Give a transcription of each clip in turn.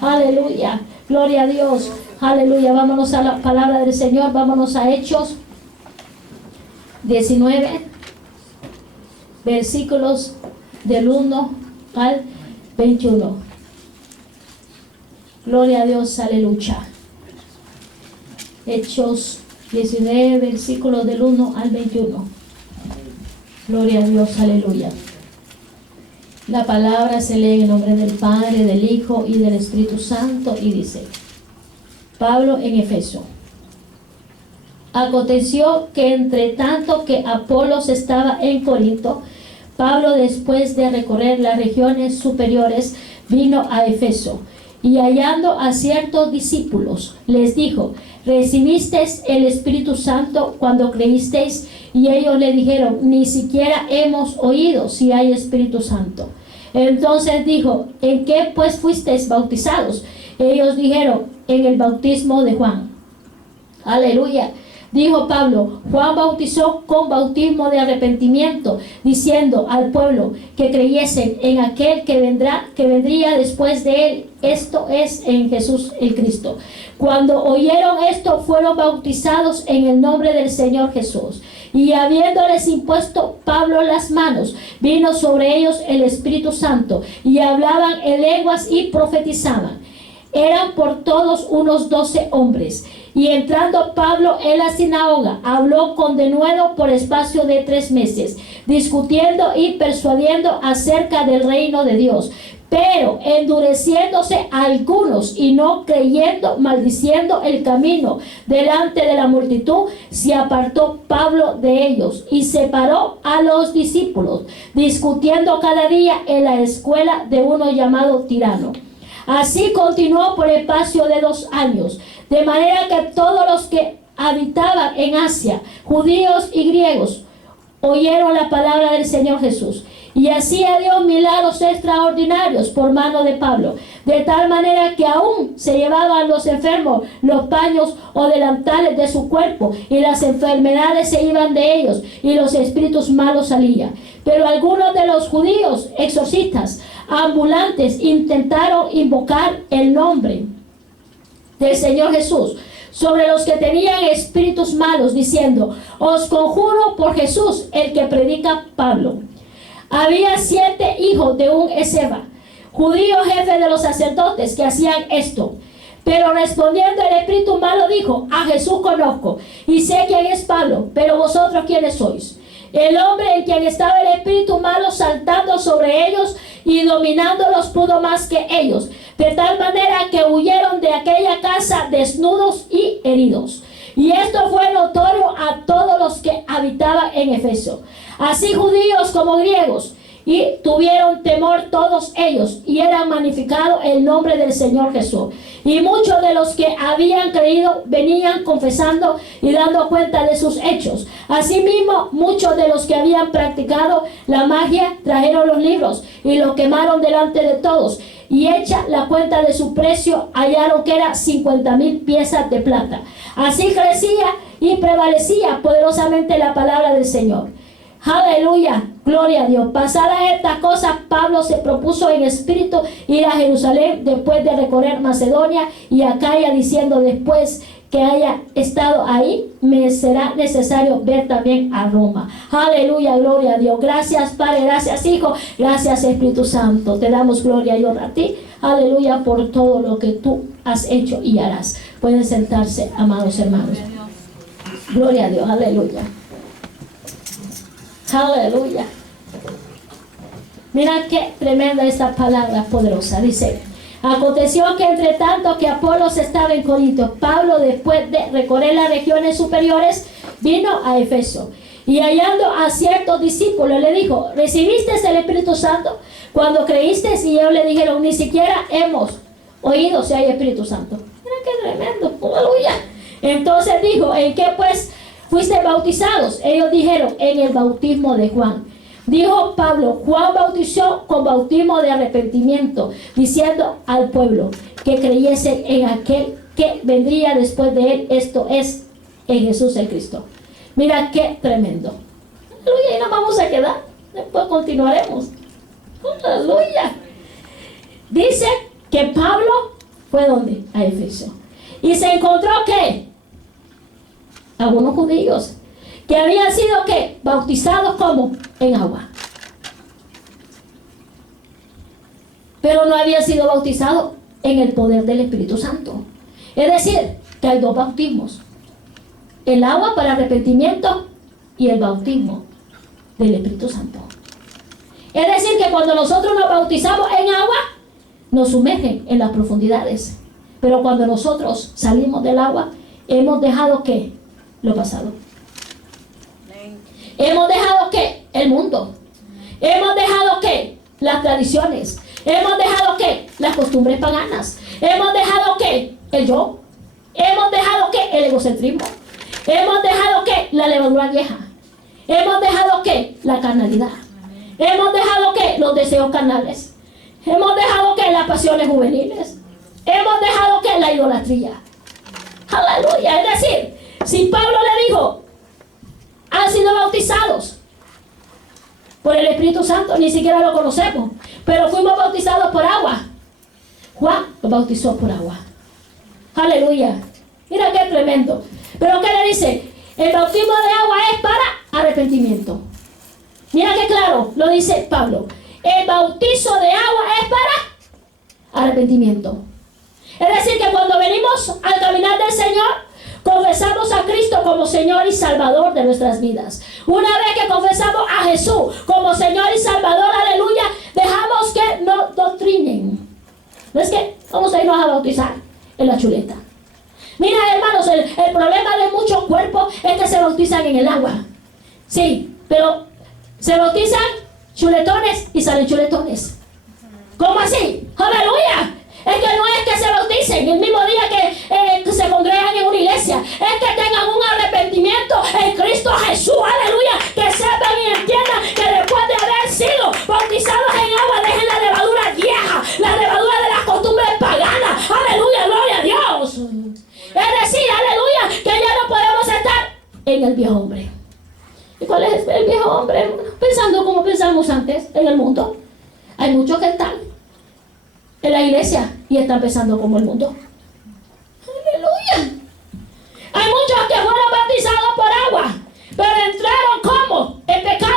Aleluya. Gloria a Dios. Aleluya. Vámonos a la palabra del Señor. Vámonos a Hechos 19, versículos del 1 al 21. Gloria a Dios. Aleluya. Hechos 19, versículos del 1 al 21. Gloria a Dios. Aleluya. La palabra se lee en el nombre del Padre, del Hijo y del Espíritu Santo, y dice: Pablo en Efeso. Aconteció que entre tanto que Apolos estaba en Corinto, Pablo, después de recorrer las regiones superiores, vino a Efeso, y hallando a ciertos discípulos, les dijo: ¿recibisteis el Espíritu Santo cuando creísteis? Y ellos le dijeron: ni siquiera hemos oído si hay Espíritu Santo. Entonces dijo: ¿en qué pues fuisteis bautizados? Ellos dijeron: en el bautismo de Juan. Aleluya. Dijo Pablo: Juan bautizó con bautismo de arrepentimiento, diciendo al pueblo que creyesen en aquel que vendría después de él, esto es, en Jesús el Cristo. Cuando oyeron esto, fueron bautizados en el nombre del Señor Jesús. Y habiéndoles impuesto Pablo las manos, vino sobre ellos el Espíritu Santo, y hablaban en lenguas y profetizaban. Eran por todos unos 12 hombres. Y entrando Pablo en la sinagoga, habló con denuedo por espacio de 3 meses, discutiendo y persuadiendo acerca del reino de Dios. Pero endureciéndose algunos y no creyendo, maldiciendo el camino delante de la multitud, se apartó Pablo de ellos y separó a los discípulos, discutiendo cada día en la escuela de uno llamado Tirano. Así continuó por espacio de 2 años, de manera que todos los que habitaban en Asia, judíos y griegos, oyeron la palabra del Señor Jesús. Y hacía Dios milagros extraordinarios por mano de Pablo, de tal manera que aún se llevaban los enfermos los paños o delantales de su cuerpo, y las enfermedades se iban de ellos, y los espíritus malos salían. Pero algunos de los judíos exorcistas ambulantes intentaron invocar el nombre del Señor Jesús sobre los que tenían espíritus malos, diciendo: os conjuro por Jesús, el que predica Pablo. Había 7 hijos de un Esceva, judío jefe de los sacerdotes, que hacían esto. Pero respondiendo el espíritu malo dijo: a Jesús conozco, y sé quién es Pablo, pero vosotros ¿quiénes sois? El hombre en quien estaba el espíritu malo saltando sobre ellos y dominándolos pudo más que ellos, de tal manera que huyeron de aquella casa desnudos y heridos. Y esto fue notorio a todos los que habitaban en Efeso, así judíos como griegos, y tuvieron temor todos ellos, y era magnificado el nombre del Señor Jesús. Y muchos de los que habían creído venían confesando y dando cuenta de sus hechos. Asimismo, muchos de los que habían practicado la magia trajeron los libros y los quemaron delante de todos. Y hecha la cuenta de su precio, hallaron que era 50,000 piezas de plata. Así crecía y prevalecía poderosamente la palabra del Señor. Aleluya, gloria a Dios. Pasadas estas cosas, Pablo se propuso en espíritu ir a Jerusalén después de recorrer Macedonia y Acaya, diciendo: después que haya estado ahí, me será necesario ver también a Roma. Aleluya, gloria a Dios. Gracias Padre, gracias Hijo, gracias Espíritu Santo. Te damos gloria y honra a ti. Aleluya, por todo lo que tú has hecho y harás. Pueden sentarse, amados hermanos. Gloria a Dios, aleluya. Aleluya. Mira qué tremenda esta palabra poderosa. Dice: aconteció que entre tanto que Apolos estaba en Corinto, Pablo, después de recorrer las regiones superiores, vino a Efeso. Y hallando a ciertos discípulos, le dijo: ¿recibiste el Espíritu Santo cuando creíste? Y ellos le dijeron: ni siquiera hemos oído si hay Espíritu Santo. Mira qué tremendo. Aleluya. Entonces dijo: ¿en qué pues fuiste bautizados? Ellos dijeron: en el bautismo de Juan. Dijo Pablo: Juan bautizó con bautismo de arrepentimiento, diciendo al pueblo que creyese en aquel que vendría después de él, esto es, en Jesús el Cristo. Mira qué tremendo. Aleluya, y nos vamos a quedar. Después continuaremos. Aleluya. Dice que Pablo ¿Fue dónde? A Éfeso. Y se encontró que algunos judíos que habían sido ¿qué? Bautizados como en agua, pero no habían sido bautizados en el poder del Espíritu Santo. Es decir, que hay dos bautismos: el agua para arrepentimiento y el bautismo del Espíritu Santo. Es decir, que cuando nosotros nos bautizamos en agua, nos sumergen en las profundidades, pero cuando nosotros salimos del agua, hemos dejado ¿qué? Lo pasado. Hemos dejado ¿qué? El mundo. Hemos dejado ¿qué? Las tradiciones. Hemos dejado ¿qué? Las costumbres paganas. Hemos dejado ¿qué? El yo. Hemos dejado ¿qué? El egocentrismo. Hemos dejado ¿qué? La levadura vieja. Hemos dejado ¿qué? La carnalidad. Hemos dejado ¿qué? Los deseos carnales. Hemos dejado ¿qué? Las pasiones juveniles. Hemos dejado ¿qué? La idolatría. Aleluya. Es decir, si Pablo le dijo, han sido bautizados por el Espíritu Santo, ni siquiera lo conocemos, pero fuimos bautizados por agua. Juan lo bautizó por agua. Aleluya. Mira qué tremendo. Pero ¿qué le dice? El bautismo de agua es para arrepentimiento. Mira qué claro lo dice Pablo. El bautizo de agua es para arrepentimiento. Es decir, que cuando venimos al caminar del Señor, confesamos a Cristo como Señor y Salvador de nuestras vidas. Una vez que confesamos a Jesús como Señor y Salvador, aleluya, dejamos que nos doctrinen. ¿No es que vamos a irnos a bautizar en la chuleta? Mira, hermanos, el problema de muchos cuerpos es que se bautizan en el agua. Sí, pero se bautizan chuletones y salen chuletones. ¿Cómo así? ¡Aleluya! Es que no es que se bauticen el mismo día que se congregan en una iglesia. Es que tengan un arrepentimiento en Cristo Jesús. ¡Aleluya! Que sepan y entiendan que después de haber sido bautizados en agua, dejen la levadura vieja, la levadura de las costumbres paganas. ¡Aleluya! ¡Gloria a Dios! Es decir, ¡aleluya! Que ya no podemos estar en el viejo hombre. ¿Y cuál es el viejo hombre? Pensando como pensamos antes en el mundo. Hay muchos que están en la iglesia y están pensando como el mundo. Aleluya. Hay muchos que fueron bautizados por agua, pero entraron como en pecado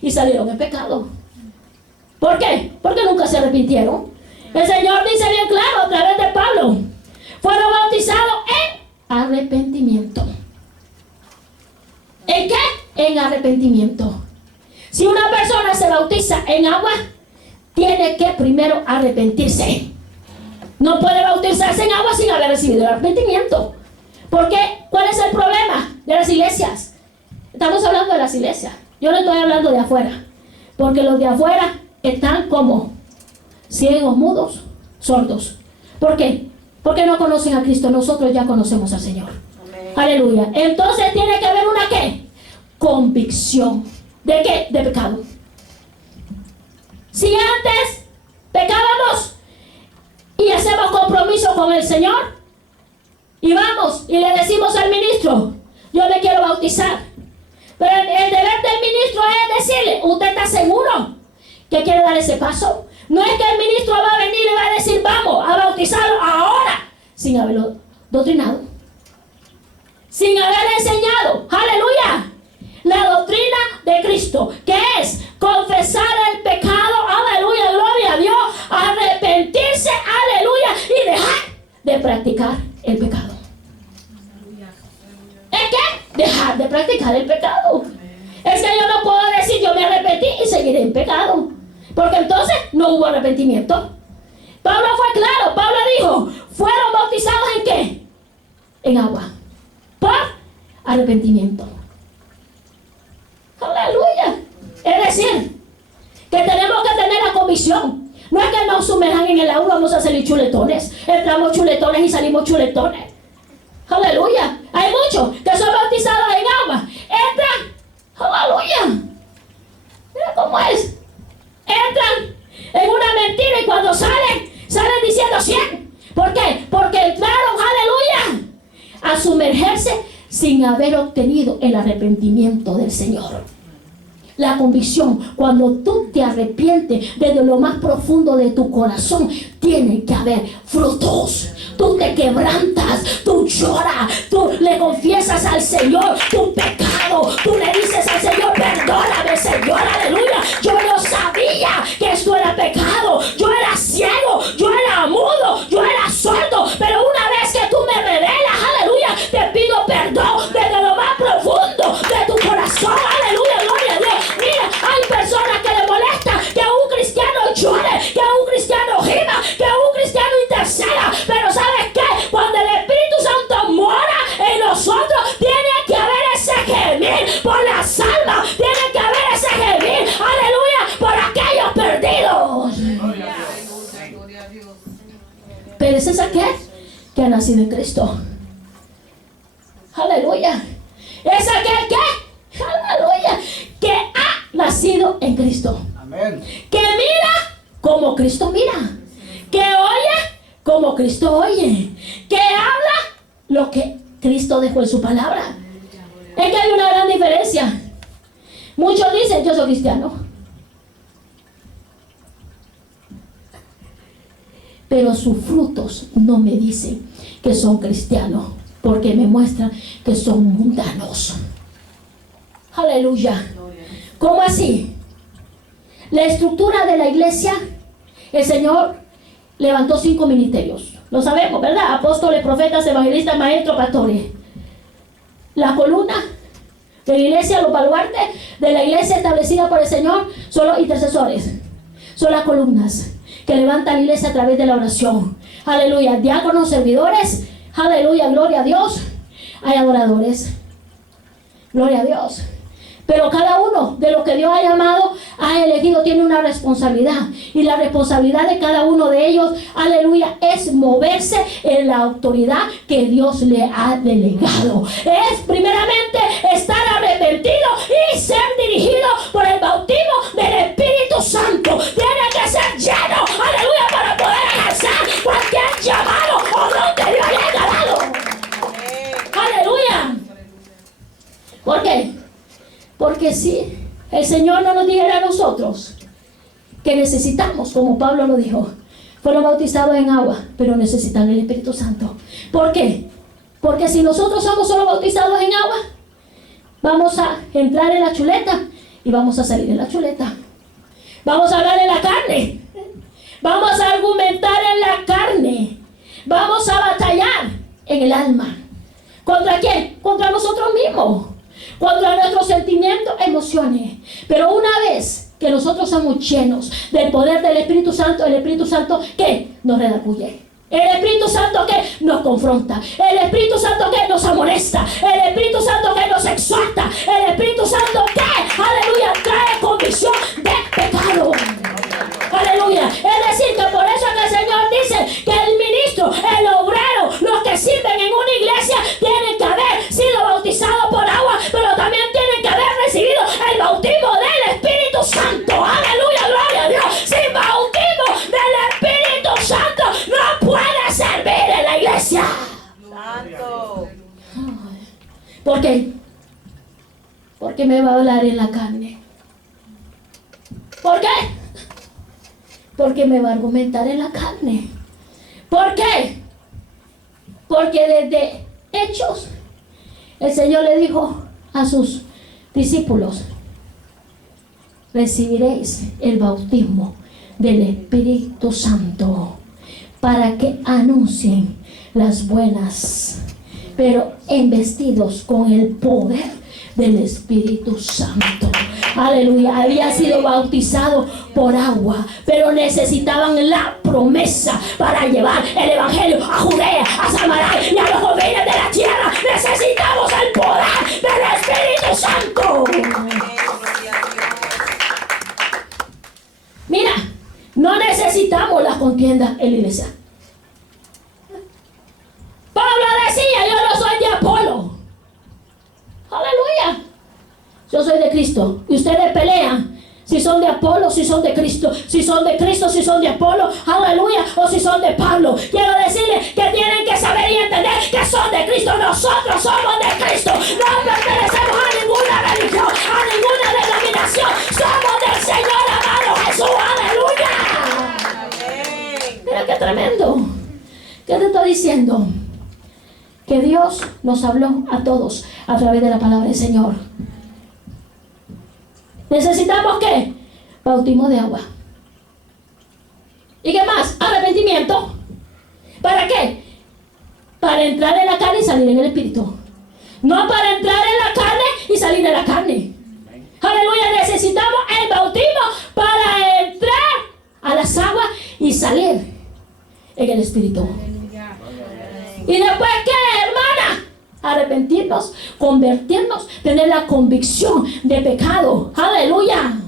y salieron en pecado. ¿Por qué? Porque nunca se arrepintieron. El Señor dice bien claro a través de Pablo: fueron bautizados en arrepentimiento. ¿En qué? En arrepentimiento. Si una persona se bautiza en agua, tiene que primero arrepentirse. No puede bautizarse en agua sin haber recibido el arrepentimiento. ¿Por qué? ¿Cuál es el problema de las iglesias? Estamos hablando de las iglesias. Yo no estoy hablando de afuera. Porque los de afuera están como ciegos, mudos, sordos. ¿Por qué? Porque no conocen a Cristo. Nosotros ya conocemos al Señor. Amén. Aleluya. Entonces tiene que haber una ¿qué? Convicción. ¿De qué? De pecado. Si antes pecábamos y hacemos compromiso con el Señor y vamos y le decimos al ministro: yo me quiero bautizar, pero el deber del ministro es decirle: ¿usted está seguro que quiere dar ese paso? No es que el ministro va a venir y va a decir: vamos a bautizarlo ahora, sin haberlo doctrinado, sin haberle enseñado, aleluya, la doctrina de Cristo, que es confesar el pecado, aleluya, gloria a Dios, arrepentirse, aleluya, y dejar de practicar el pecado. ¿Es qué? Dejar de practicar el pecado. Es que yo no puedo decir: yo me arrepentí y seguiré en pecado, porque entonces no hubo arrepentimiento. Pablo fue claro. Pablo dijo: fueron bautizados ¿en qué? En agua, por arrepentimiento. Aleluya. Es decir, que tenemos que tener la convicción. No es que nos sumerjan en el agua, vamos a salir chuletones. Entramos chuletones y salimos chuletones. Aleluya. Hay muchos que son bautizados en agua. Entran. Aleluya. Mira cómo es. Entran en una mentira y cuando salen diciendo 100. ¿Por qué? Porque entraron, aleluya, a sumergerse sin haber obtenido el arrepentimiento del Señor. La convicción, cuando tú te arrepientes desde lo más profundo de tu corazón, tiene que haber frutos. quebrantas, tú lloras, tú le confiesas al Señor tu pecado, tú le dices al Señor, perdóname Señor, aleluya, yo no sabía que esto era pecado, yo era ciego, yo era mudo, yo era sordo, pero una vez que tú me revelas, aleluya, te pido perdón desde lo más profundo de tu corazón, aleluya, gloria a Dios. Mira, hay personas que le molesta que un cristiano llore, que un cristiano gima, que un cristiano interceda, pero ¿sabes qué? Cuando el Espíritu Santo mora en nosotros, tiene que haber ese gemir por las almas, tiene que haber ese gemir, aleluya, por aquellos perdidos. Pero ese es aquel que ha nacido en Cristo. Aleluya. Es aquel que, aleluya, que ha nacido en Cristo. Amén. Que mira como Cristo mira. Que oye como Cristo oye. Que habla lo que Cristo dejó en su palabra. Es que hay una gran diferencia. Muchos dicen, yo soy cristiano, pero sus frutos no me dicen que son cristianos, porque me muestran que son mundanos. Aleluya. ¿Cómo así? La estructura de la iglesia, el Señor levantó 5 ministerios. Lo sabemos, ¿verdad? Apóstoles, profetas, evangelistas, maestros, pastores. La columna de la iglesia, los baluartes de la iglesia establecida por el Señor son los intercesores. Son las columnas que levantan la iglesia a través de la oración. Aleluya. Diáconos, servidores. Aleluya, gloria a Dios. Hay adoradores. Gloria a Dios. Pero cada uno de los que Dios ha llamado, ha elegido, tiene una responsabilidad. Y la responsabilidad de cada uno de ellos, aleluya, es moverse en la autoridad que Dios le ha delegado. Es primeramente estar arrepentido y ser dirigido por el bautismo del Espíritu Santo. Tiene que ser lleno, aleluya, para poder ejercer cualquier llamado o don que Dios le haya dado. Aleluya. ¿Por qué? Porque si el Señor no nos dijera a nosotros que necesitamos, como Pablo lo dijo, fueron bautizados en agua, pero necesitan el Espíritu Santo. ¿Por qué? Porque si nosotros somos solo bautizados en agua, vamos a entrar en la chuleta y vamos a salir en la chuleta. Vamos a hablar en la carne. Vamos a argumentar en la carne. Vamos a batallar en el alma. ¿Contra quién? Contra nosotros mismos. Contra nuestros sentimientos, emociones. Pero una vez que nosotros somos llenos del poder del Espíritu Santo, el Espíritu Santo, ¿qué? Nos redarguye. El Espíritu Santo que nos confronta, el Espíritu Santo que nos amonesta, el Espíritu Santo que nos exhorta, el Espíritu Santo que, aleluya, trae convicción de pecado. Aleluya. Es decir, que por eso que el Señor dice que el ministro, el obrero, los que sirven en una iglesia tienen que haber sido bautizados por agua, pero también tienen que haber recibido el bautismo del Espíritu Santo. Aleluya, gloria a Dios. Sin bautismo del Espíritu Santo no puede servir en la iglesia. Santo. ¿Por qué? Porque me va a hablar en la carne. ¿Por qué? Porque me va a argumentar en la carne. ¿Por qué? Porque desde Hechos el Señor le dijo a sus discípulos: recibiréis el bautismo del Espíritu Santo para que anuncien las buenas, pero investidos con el poder del Espíritu Santo. Aleluya. Había sido bautizado por agua, pero necesitaban la promesa para llevar el evangelio a Judea, a Samaria y a los confines de la tierra. Necesitamos el poder del Espíritu Santo. Mira, no necesitamos las contiendas en la iglesia. Pablo decía: yo no soy de Apolo. Aleluya. Yo soy de Cristo. Y ustedes pelean si son de Apolo, si son de Cristo, si son de Cristo, si son de Apolo, aleluya, o si son de Pablo. Quiero decirles que tienen que saber y entender que son de Cristo. Nosotros somos de Cristo. No pertenecemos a ninguna religión, a ninguna denominación. Somos del Señor amado Jesús. Aleluya. Mira qué tremendo. ¿Qué te estoy diciendo? Que Dios nos habló a todos a través de la palabra del Señor. ¿Necesitamos qué? Bautismo de agua. ¿Y qué más? Arrepentimiento. ¿Para qué? Para entrar en la carne y salir en el espíritu. No para entrar en la carne y salir de la carne. Aleluya, necesitamos el bautismo para entrar a las aguas y salir en el espíritu. ¿Y después qué, hermana? Arrepentirnos, convertirnos, tener la convicción de pecado. Aleluya.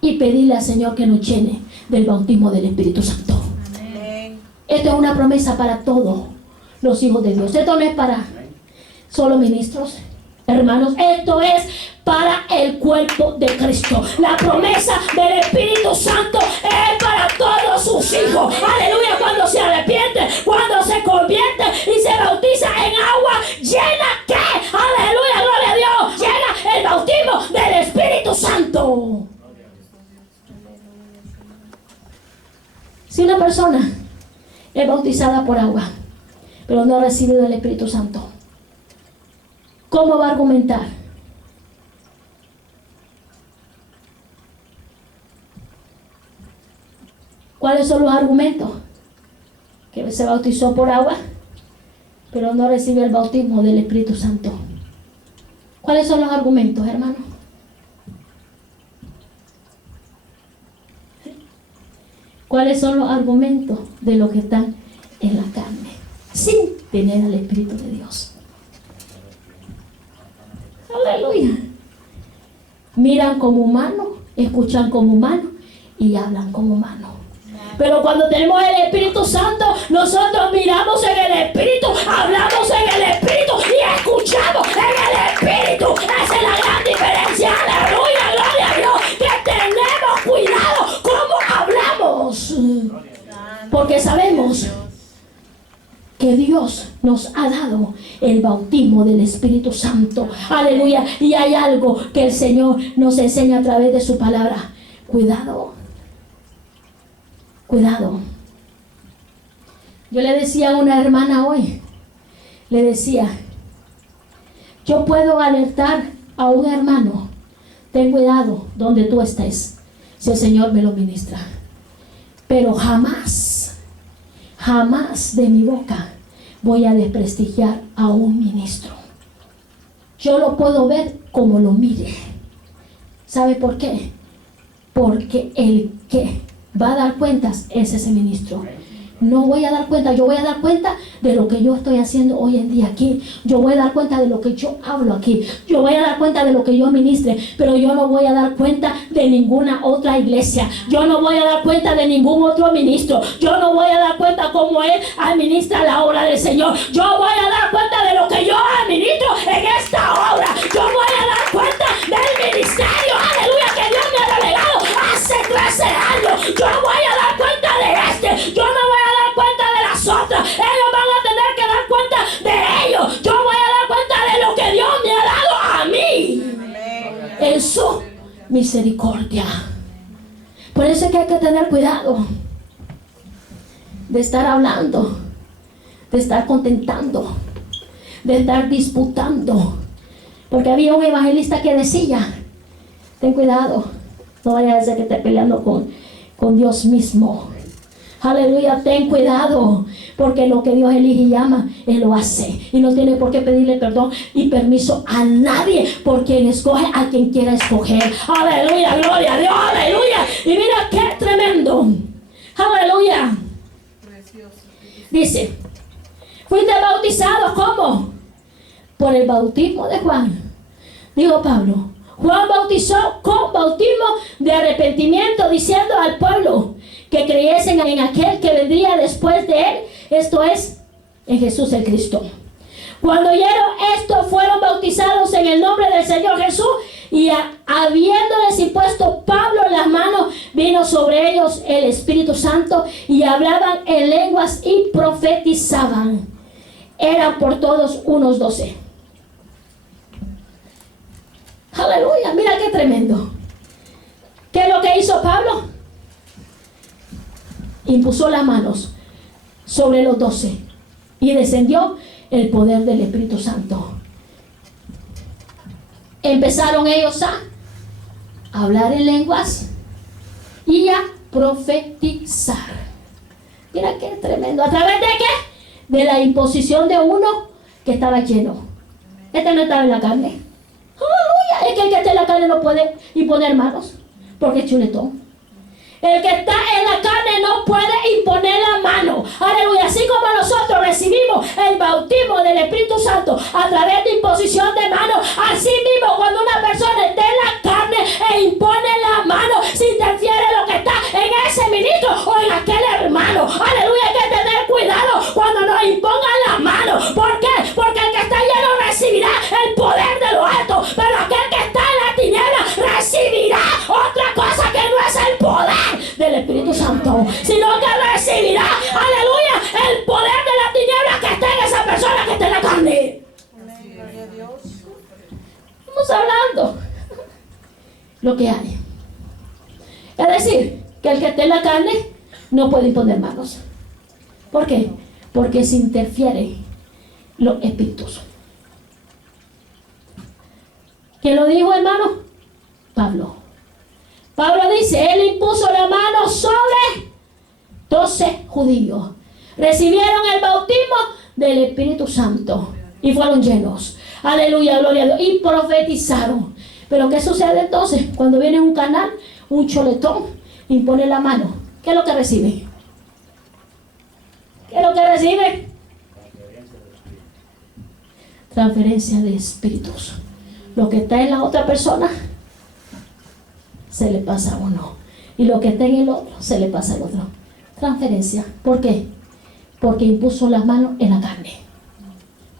Y pedirle al Señor que nos llene del bautismo del Espíritu Santo. Amén. Esto es una promesa para todos los hijos de Dios. Esto no es para solo ministros, hermanos. Esto es para el cuerpo de Cristo. La promesa del Espíritu Santo es para todos sus hijos. Aleluya. Cuando se arrepiente, cuando se convierte y se bautiza en agua, llena ¿qué? Aleluya, gloria a Dios. Llena el bautismo del Espíritu Santo. Si una persona es bautizada por agua, pero no ha recibido el Espíritu Santo, ¿cómo va a argumentar? ¿Cuáles son los argumentos? Que se bautizó por agua, pero no recibe el bautismo del Espíritu Santo. ¿Cuáles son los argumentos, hermano? ¿Cuáles son los argumentos de los que están en la carne, sin tener al Espíritu de Dios? Aleluya. Miran como humanos, escuchan como humanos y hablan como humanos. Pero cuando tenemos el Espíritu Santo, nosotros miramos en el Espíritu, hablamos en el Espíritu y escuchamos en el Espíritu. Esa es la gran diferencia. Aleluya, gloria a Dios. Que tenemos cuidado cómo hablamos. Porque sabemos que Dios nos ha dado el bautismo del Espíritu Santo. Aleluya. Y hay algo que el Señor nos enseña a través de su palabra. Cuidado. Cuidado. Yo le decía a una hermana hoy, le decía, yo puedo alertar a un hermano, ten cuidado donde tú estés, si el Señor me lo ministra. Pero jamás, jamás de mi boca voy a desprestigiar a un ministro. Yo lo puedo ver como lo mire. ¿Sabe por qué? Porque el que va a dar cuentas es ese ministro. No voy a dar cuenta, yo voy a dar cuenta de lo que yo estoy haciendo hoy en día aquí. Yo voy a dar cuenta de lo que yo hablo aquí. Yo voy a dar cuenta de lo que yo ministre, pero yo no voy a dar cuenta de ninguna otra iglesia. Yo no voy a dar cuenta de ningún otro ministro. Yo no voy a dar cuenta cómo él administra la obra del Señor. Yo voy a dar cuenta de lo que yo administro en esta obra. Yo voy a dar cuenta del ministerio, aleluya, que Dios me ha revelado hace 13 años. Yo voy a dar cuenta de este. Yo no voy a dar cuenta de las otras. Ellos van a tener que dar cuenta de ellos. Yo voy a dar cuenta de lo que Dios me ha dado a mí. En su misericordia. Por eso es que hay que tener cuidado de estar hablando, de estar contentando, de estar disputando. Porque había un evangelista que decía, ten cuidado, no vaya a ser que esté peleando con Dios mismo. Aleluya, ten cuidado, porque lo que Dios elige y llama, Él lo hace. Y no tiene por qué pedirle perdón y permiso a nadie, porque Él escoge a quien quiera escoger. Aleluya, gloria a Dios, aleluya. Y mira qué tremendo. Aleluya. Dice, fuiste bautizado, ¿cómo? Por el bautismo de Juan. Dijo Pablo, Juan bautizó con bautismo de arrepentimiento, diciendo al pueblo que creyesen en aquel que vendría después de él, esto es, en Jesús el Cristo. Cuando oyeron esto, fueron bautizados en el nombre del Señor Jesús, y habiéndoles impuesto Pablo las manos, vino sobre ellos el Espíritu Santo, y hablaban en lenguas y profetizaban. Eran por todos unos 12. Aleluya, mira qué tremendo. ¿Qué es lo que hizo Pablo? Impuso las manos. sobre los 12 y descendió el poder del Espíritu Santo. Empezaron ellos a hablar en lenguas y a profetizar. Mira qué tremendo. ¿A través de qué? De la imposición de uno que estaba lleno. Este no estaba en la carne. ¡Aleluya! Es que el que está en la carne no puede imponer manos, porque es chuletón. El que está en la carne no puede imponer la mano. Aleluya. Así como nosotros recibimos el bautismo del Espíritu Santo a través de imposición de manos, así mismo cuando una persona está en la carne e impone la mano, se interfiere lo que está en ese ministro o en aquel hermano. Aleluya. Hay que tener cuidado cuando nos impongan la mano. ¿Por qué? Porque el que está lleno recibirá el poder de lo alto, pero aquel que está en la tiniebla recibirá otra cosa que no es el poder del Espíritu Santo, sino que recibirá, aleluya, el poder de la tiniebla que está en esa persona que está en la carne. Estamos hablando lo que hay. Es decir, que el que está en la carne no puede imponer manos. ¿Por qué? Porque se interfieren los espíritus. ¿Quién lo dijo, hermano? Pablo. Pablo dice, él impuso la mano sobre 12 judíos. Recibieron el bautismo del Espíritu Santo y fueron llenos. Aleluya, gloria a Dios. Y profetizaron. Pero ¿qué sucede entonces? Cuando viene un canal, un choletón, impone la mano. ¿Qué es lo que recibe? ¿Qué es lo que recibe? Transferencia de espíritus. Lo que está en la otra persona se le pasa a uno, y lo que está en el otro se le pasa al otro. Transferencia. ¿Por qué? Porque impuso las manos en la carne.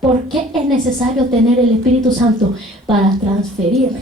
¿Por qué es necesario tener el Espíritu Santo? Para transferir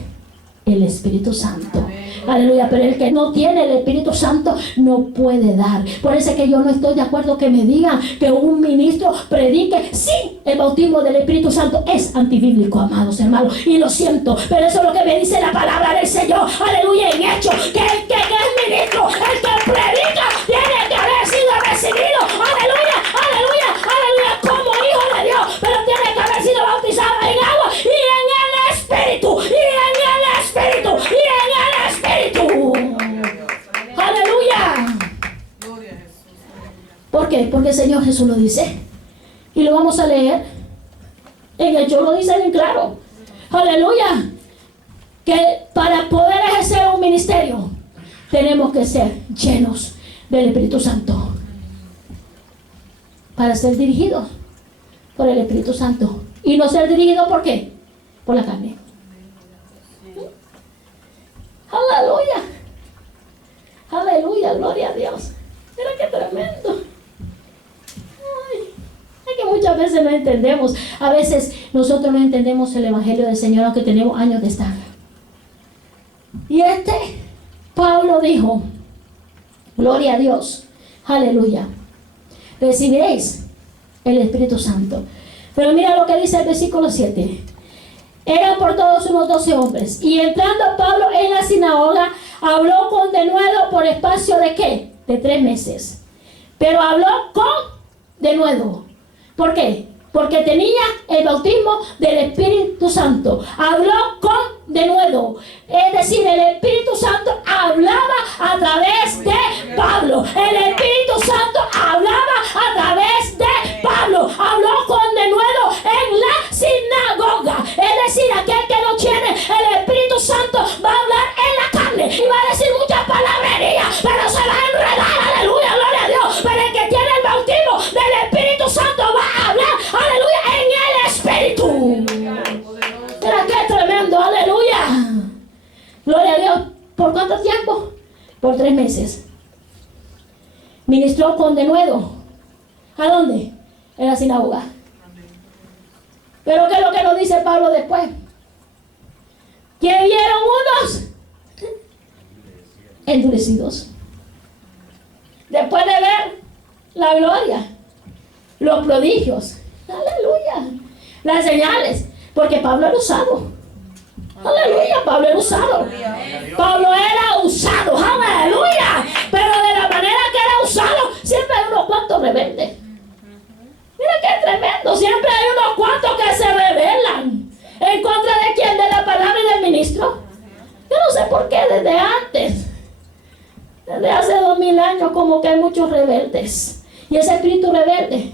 el Espíritu Santo. Aleluya. Pero el que no tiene el Espíritu Santo no puede dar. Por eso es que yo no estoy de acuerdo que me digan que un ministro predique sin el bautismo del Espíritu Santo. Es antibíblico, amados hermanos, y lo siento, pero eso es lo que me dice la palabra del Señor. Aleluya. En hecho, que el que es ministro, el que predica, tiene que haber sido recibido, aleluya, aleluya, aleluya, como hijo de Dios, pero tiene que haber sido bautizado en agua y en el Espíritu, y en el Espíritu, y en el Espíritu. Aleluya. ¿Por qué? Porque el Señor Jesús lo dice. Y lo vamos a leer. En Hechos lo dice bien claro. Aleluya. Que para poder ejercer un ministerio tenemos que ser llenos del Espíritu Santo. Para ser dirigidos por el Espíritu Santo. Y no ser dirigidos ¿por qué? Por la carne. Aleluya. Aleluya, gloria a Dios. Mira qué tremendo. Ay, es que muchas veces no entendemos. A veces nosotros no entendemos el Evangelio del Señor, aunque tenemos años de estar. Y Pablo dijo, gloria a Dios, aleluya, recibiréis el Espíritu Santo. Pero mira lo que dice el versículo 7. Eran por todos unos 12 hombres. Y entrando Pablo en la sinagoga, habló con denuedo por espacio de ¿qué? De 3 meses. Pero habló con denuedo. ¿Por qué? Porque tenía el bautismo del Espíritu Santo. Habló con denuedo. Es decir, el Espíritu Santo hablaba a través de Pablo. El Espíritu Santo hablaba a través de Pablo. Habló con denuedo en la sinagoga. Es decir, aquel que no tiene el Espíritu Santo va a hablar en la carne y va a decir muchas palabrerías, pero se va a enredar. Aleluya, gloria a Dios. Pero el que tiene el bautismo del Espíritu Santo va a hablar, aleluya, en el Espíritu. Mira qué tremendo, aleluya. Gloria a Dios. ¿Por cuánto tiempo? Por 3 meses. Ministró con denuedo. ¿A dónde? En la sinagoga. Pero ¿qué es lo que nos dice Pablo después? Que vieron unos endurecidos. Después de ver la gloria, los prodigios, aleluya, las señales, porque Pablo era usado. Aleluya, Pablo era usado. Pablo era usado, aleluya. Pero de la manera que era usado, siempre hay unos cuantos rebeldes. muchos rebeldes. Y ese espíritu rebelde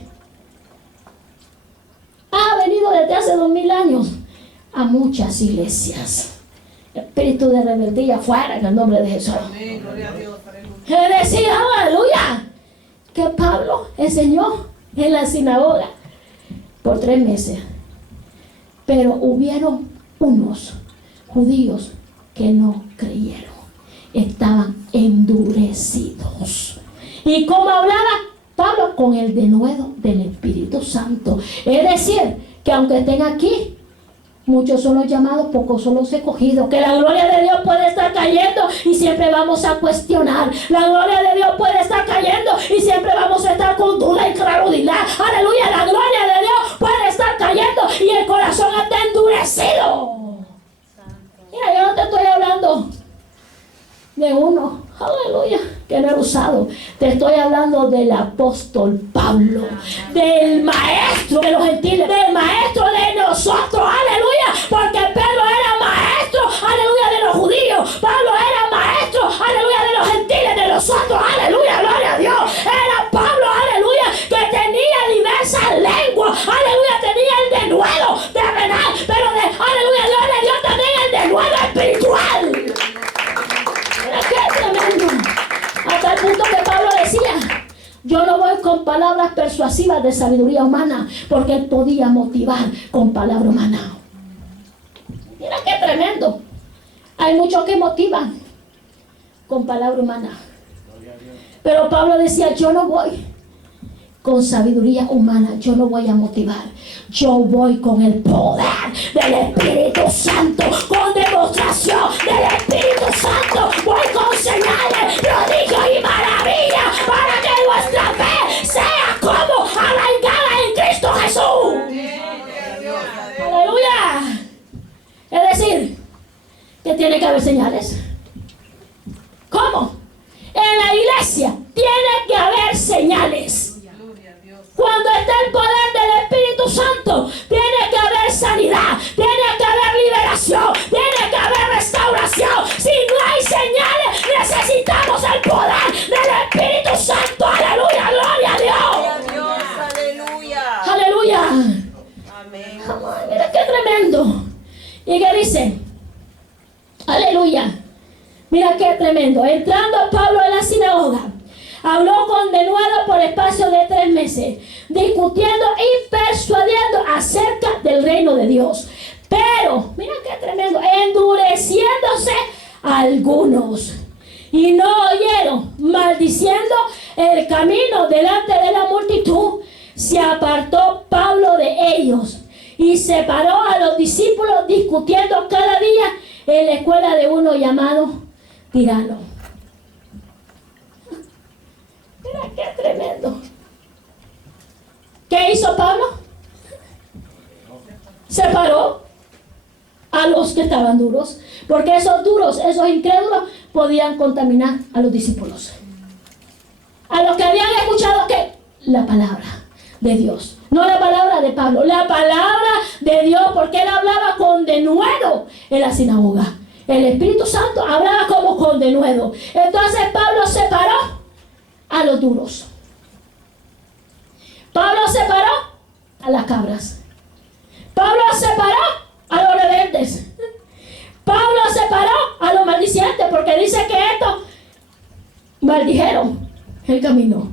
ha venido desde hace 2000 años a muchas iglesias. Espíritu de rebeldía fuera en el nombre de Jesús. Amén, gloria a Dios, Es decir, aleluya, que Pablo enseñó en la sinagoga por 3 meses. Pero hubieron unos judíos que no creyeron. Estaban endurecidos. ¿Y cómo hablaba Pablo? Con el denuedo del Espíritu Santo. Es decir, que aunque estén aquí, muchos son los llamados, pocos son los escogidos. Que la gloria de Dios puede estar cayendo y siempre vamos a cuestionar. La gloria de Dios puede estar cayendo y siempre vamos a estar con duda y incredulidad. Aleluya, la gloria de Dios puede estar cayendo y el corazón está endurecido. Mira, yo no te estoy hablando de uno, aleluya, que no he usado. Te estoy hablando del apóstol Pablo, del maestro de los gentiles, del maestro de nosotros, aleluya, porque Pedro era maestro, aleluya, de los judíos. Pablo era maestro, aleluya, de los gentiles, de nosotros, aleluya, gloria a Dios. Era Pablo, aleluya, que tenía diversas lenguas, aleluya, tenía el denuedo terrenal, pero aleluya, Dios le dio también el denuedo espiritual. ¡Qué tremendo! Hasta el punto que Pablo decía: yo no voy con palabras persuasivas de sabiduría humana, porque él podía motivar con palabra humana. Mira qué tremendo. Hay muchos que motivan con palabra humana, pero Pablo decía: yo no voy con sabiduría humana, yo no voy a motivar, yo voy con el poder del Espíritu Santo, con demostración del Espíritu Santo, voy con señales, prodigios y maravillas, para que nuestra fe sea como arraigada en Cristo Jesús. Aleluya. Es decir, que tiene que haber señales. ¿Cómo? En la iglesia tiene que haber señales. Cuando está el poder del Espíritu Santo, tiene que haber sanidad, tiene que haber liberación, tiene que haber restauración. Si no hay señales, necesitamos el poder del Espíritu Santo. Aleluya, gloria a Dios. Gloria a Dios, aleluya. Aleluya. Amén. Mira qué tremendo. ¿Y qué dice? Aleluya. Mira qué tremendo. Entrando Pablo en la sinagoga, habló con denuedo por espacio de 3 meses, discutiendo y persuadiendo acerca del reino de Dios. Pero, mira qué tremendo, endureciéndose algunos, y no oyeron, maldiciendo el camino delante de la multitud, se apartó Pablo de ellos y separó a los discípulos, discutiendo cada día en la escuela de uno llamado Tirano. Mira qué tremendo. ¿Qué hizo Pablo? Separó a los que estaban duros, porque esos duros, esos incrédulos, podían contaminar a los discípulos, a los que habían escuchado que la palabra de Dios, no la palabra de Pablo, la palabra de Dios, porque él hablaba con denuedo en la sinagoga. El Espíritu Santo hablaba como con denuedo. Entonces Pablo separó a los duros. Pablo separó a las cabras. Pablo separó a los rebeldes. Pablo separó a los maldicientes, porque dice que estos maldijeron el camino.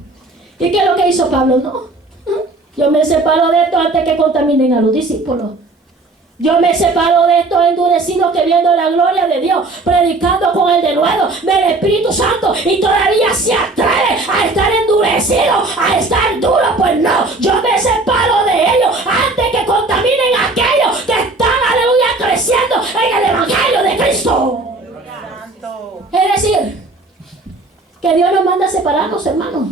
¿Y qué es lo que hizo Pablo? No, yo me separo de esto antes que contaminen a los discípulos. Yo me separo de estos endurecidos que viendo la gloria de Dios, predicando con el denuedo del Espíritu Santo, y todavía se atreve a estar endurecido, a estar duro. Pues no, yo me separo de ellos antes que contaminen a aquellos que están, aleluya, creciendo en el Evangelio de Cristo. Es decir, que Dios nos manda a separarnos, hermanos.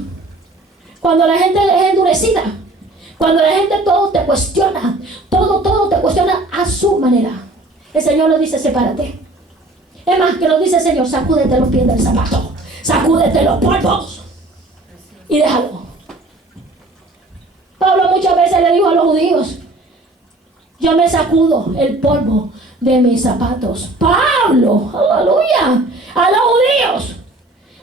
Cuando la gente es endurecida, cuando la gente todo te cuestiona, todo te cuestiona a su manera, el Señor nos dice: sepárate. Es más, que nos dice el Señor: sacúdete los pies del zapato, sacúdete los polvos y déjalo. Pablo muchas veces le dijo a los judíos: yo me sacudo el polvo de mis zapatos. Pablo, aleluya, a los judíos.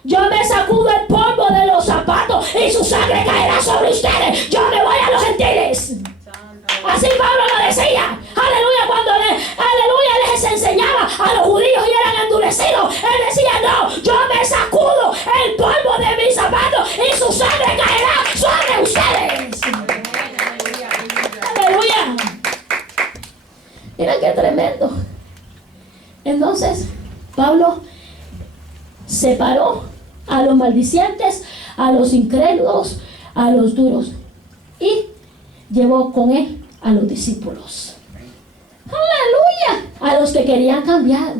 yo me sacudo el polvo de los zapatos y su sangre caerá sobre ustedes. Yo me voy a los gentiles. Así Pablo lo decía. Aleluya, cuando aleluya, les enseñaba a los judíos y eran endurecidos. Él decía, no, yo me sacudo el polvo de mis zapatos y su sangre caerá sobre ustedes. Aleluya. Mira qué tremendo. Entonces, Pablo separó a los maldicientes, a los incrédulos, a los duros, y llevó con él a los discípulos. Aleluya. A los que querían cambiar,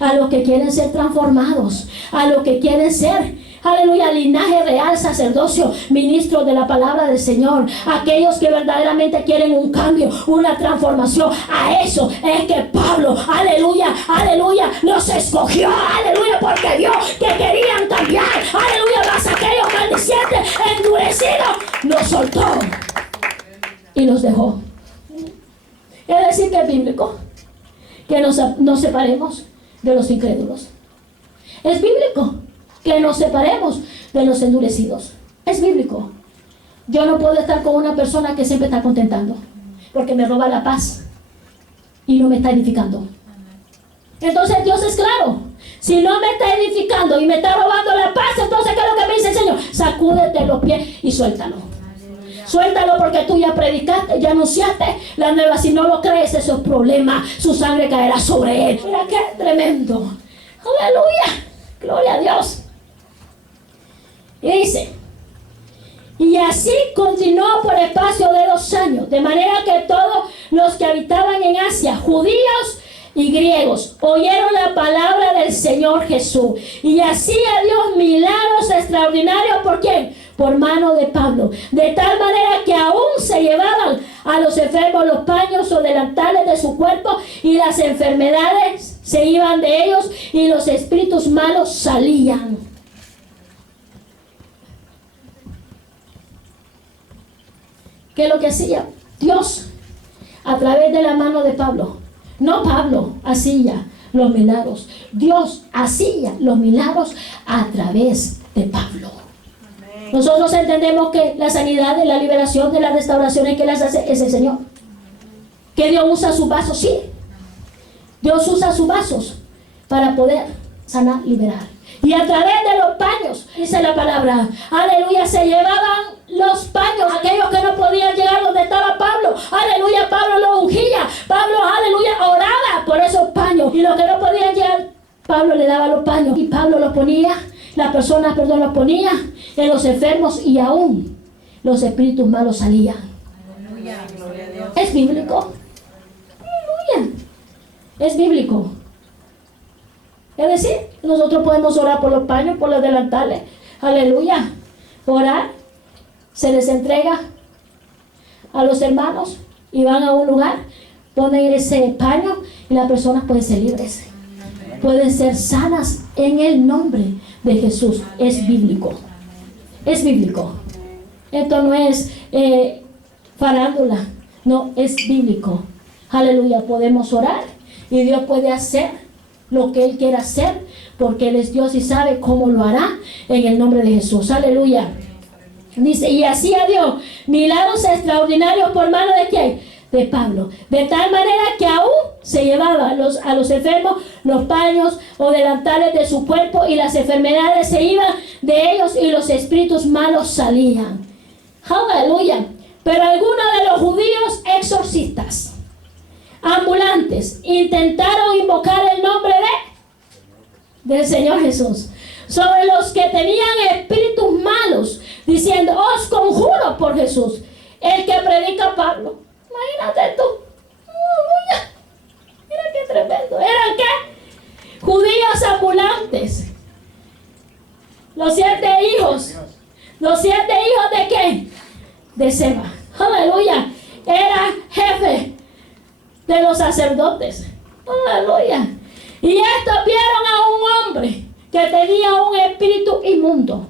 a los que quieren ser transformados, a los que quieren ser, aleluya, linaje real, sacerdocio, ministros de la palabra del Señor, aquellos que verdaderamente quieren un cambio, una transformación. A eso es que Pablo, aleluya, aleluya, los escogió, aleluya, porque vio que querían cambiar, aleluya. Más aquellos maldicientes, endurecidos, los soltó y los dejó. Es decir, que es bíblico que nos separemos de los incrédulos. Es bíblico que nos separemos de los endurecidos. Es bíblico. Yo no puedo estar con una persona que siempre está contentando, porque me roba la paz y no me está edificando. Entonces Dios es claro. Si no me está edificando y me está robando la paz, entonces ¿qué es lo que me dice el Señor? Sacúdete los pies y suéltalo. Suéltalo, porque tú ya predicaste, ya anunciaste la nueva. Si no lo crees, eso es problema. Su sangre caerá sobre él. Mira qué tremendo. Aleluya. Gloria a Dios. Y dice, y así continuó por espacio de 2 años, de manera que todos los que habitaban en Asia, judíos y griegos, oyeron la palabra del Señor Jesús. Y hacía Dios milagros extraordinarios. ¿Por quién? Por mano de Pablo, de tal manera que aún se llevaban a los enfermos los paños o delantales de su cuerpo, y las enfermedades se iban de ellos y los espíritus malos salían. ¿Qué es lo que hacía Dios a través de la mano de Pablo? No Pablo hacía los milagros, Dios hacía los milagros a través de Pablo. Nosotros entendemos que la sanidad, de la liberación, de la restauración, el que las hace es el Señor. Que Dios usa sus vasos, sí. Dios usa sus vasos para poder sanar, liberar. Y a través de los paños, dice la palabra, aleluya, se llevaban los paños, aquellos que no podían llegar donde estaba Pablo, aleluya, Pablo los ungía, Pablo, aleluya, oraba por esos paños. Y los que no podían llegar, Pablo le daba los paños y Pablo los ponía. Las personas, los ponía en los enfermos, y aún los espíritus malos salían. Aleluya. Gloria a Dios. Es bíblico. Aleluya. Es bíblico. Es decir, nosotros podemos orar por los paños, por los delantales. Aleluya. Orar. Se les entrega a los hermanos y van a un lugar, ponen ese paño y las personas pueden ser libres. Pueden ser sanas en el nombre de Jesús. Es bíblico. Es bíblico. Esto no es farándula. No, es bíblico. Aleluya. Podemos orar y Dios puede hacer lo que Él quiera hacer, porque Él es Dios y sabe cómo lo hará en el nombre de Jesús. Aleluya. Dice, y hacía Dios milagros extraordinarios por mano de ¿quién? De Pablo, de tal manera que aún se llevaba a los enfermos los paños o delantales de su cuerpo, y las enfermedades se iban de ellos y los espíritus malos salían. Aleluya. Pero algunos de los judíos exorcistas ambulantes intentaron invocar el nombre del Señor Jesús sobre los que tenían espíritus malos, diciendo, os conjuro por Jesús, el que predica Pablo. Imagínate tú. Mira qué tremendo. ¿Eran qué? Judíos ambulantes. Los 7 hijos. ¿Los 7 hijos de qué? De Seba. Aleluya. Era jefe de los sacerdotes. Aleluya. Y estos vieron a un hombre que tenía un espíritu inmundo.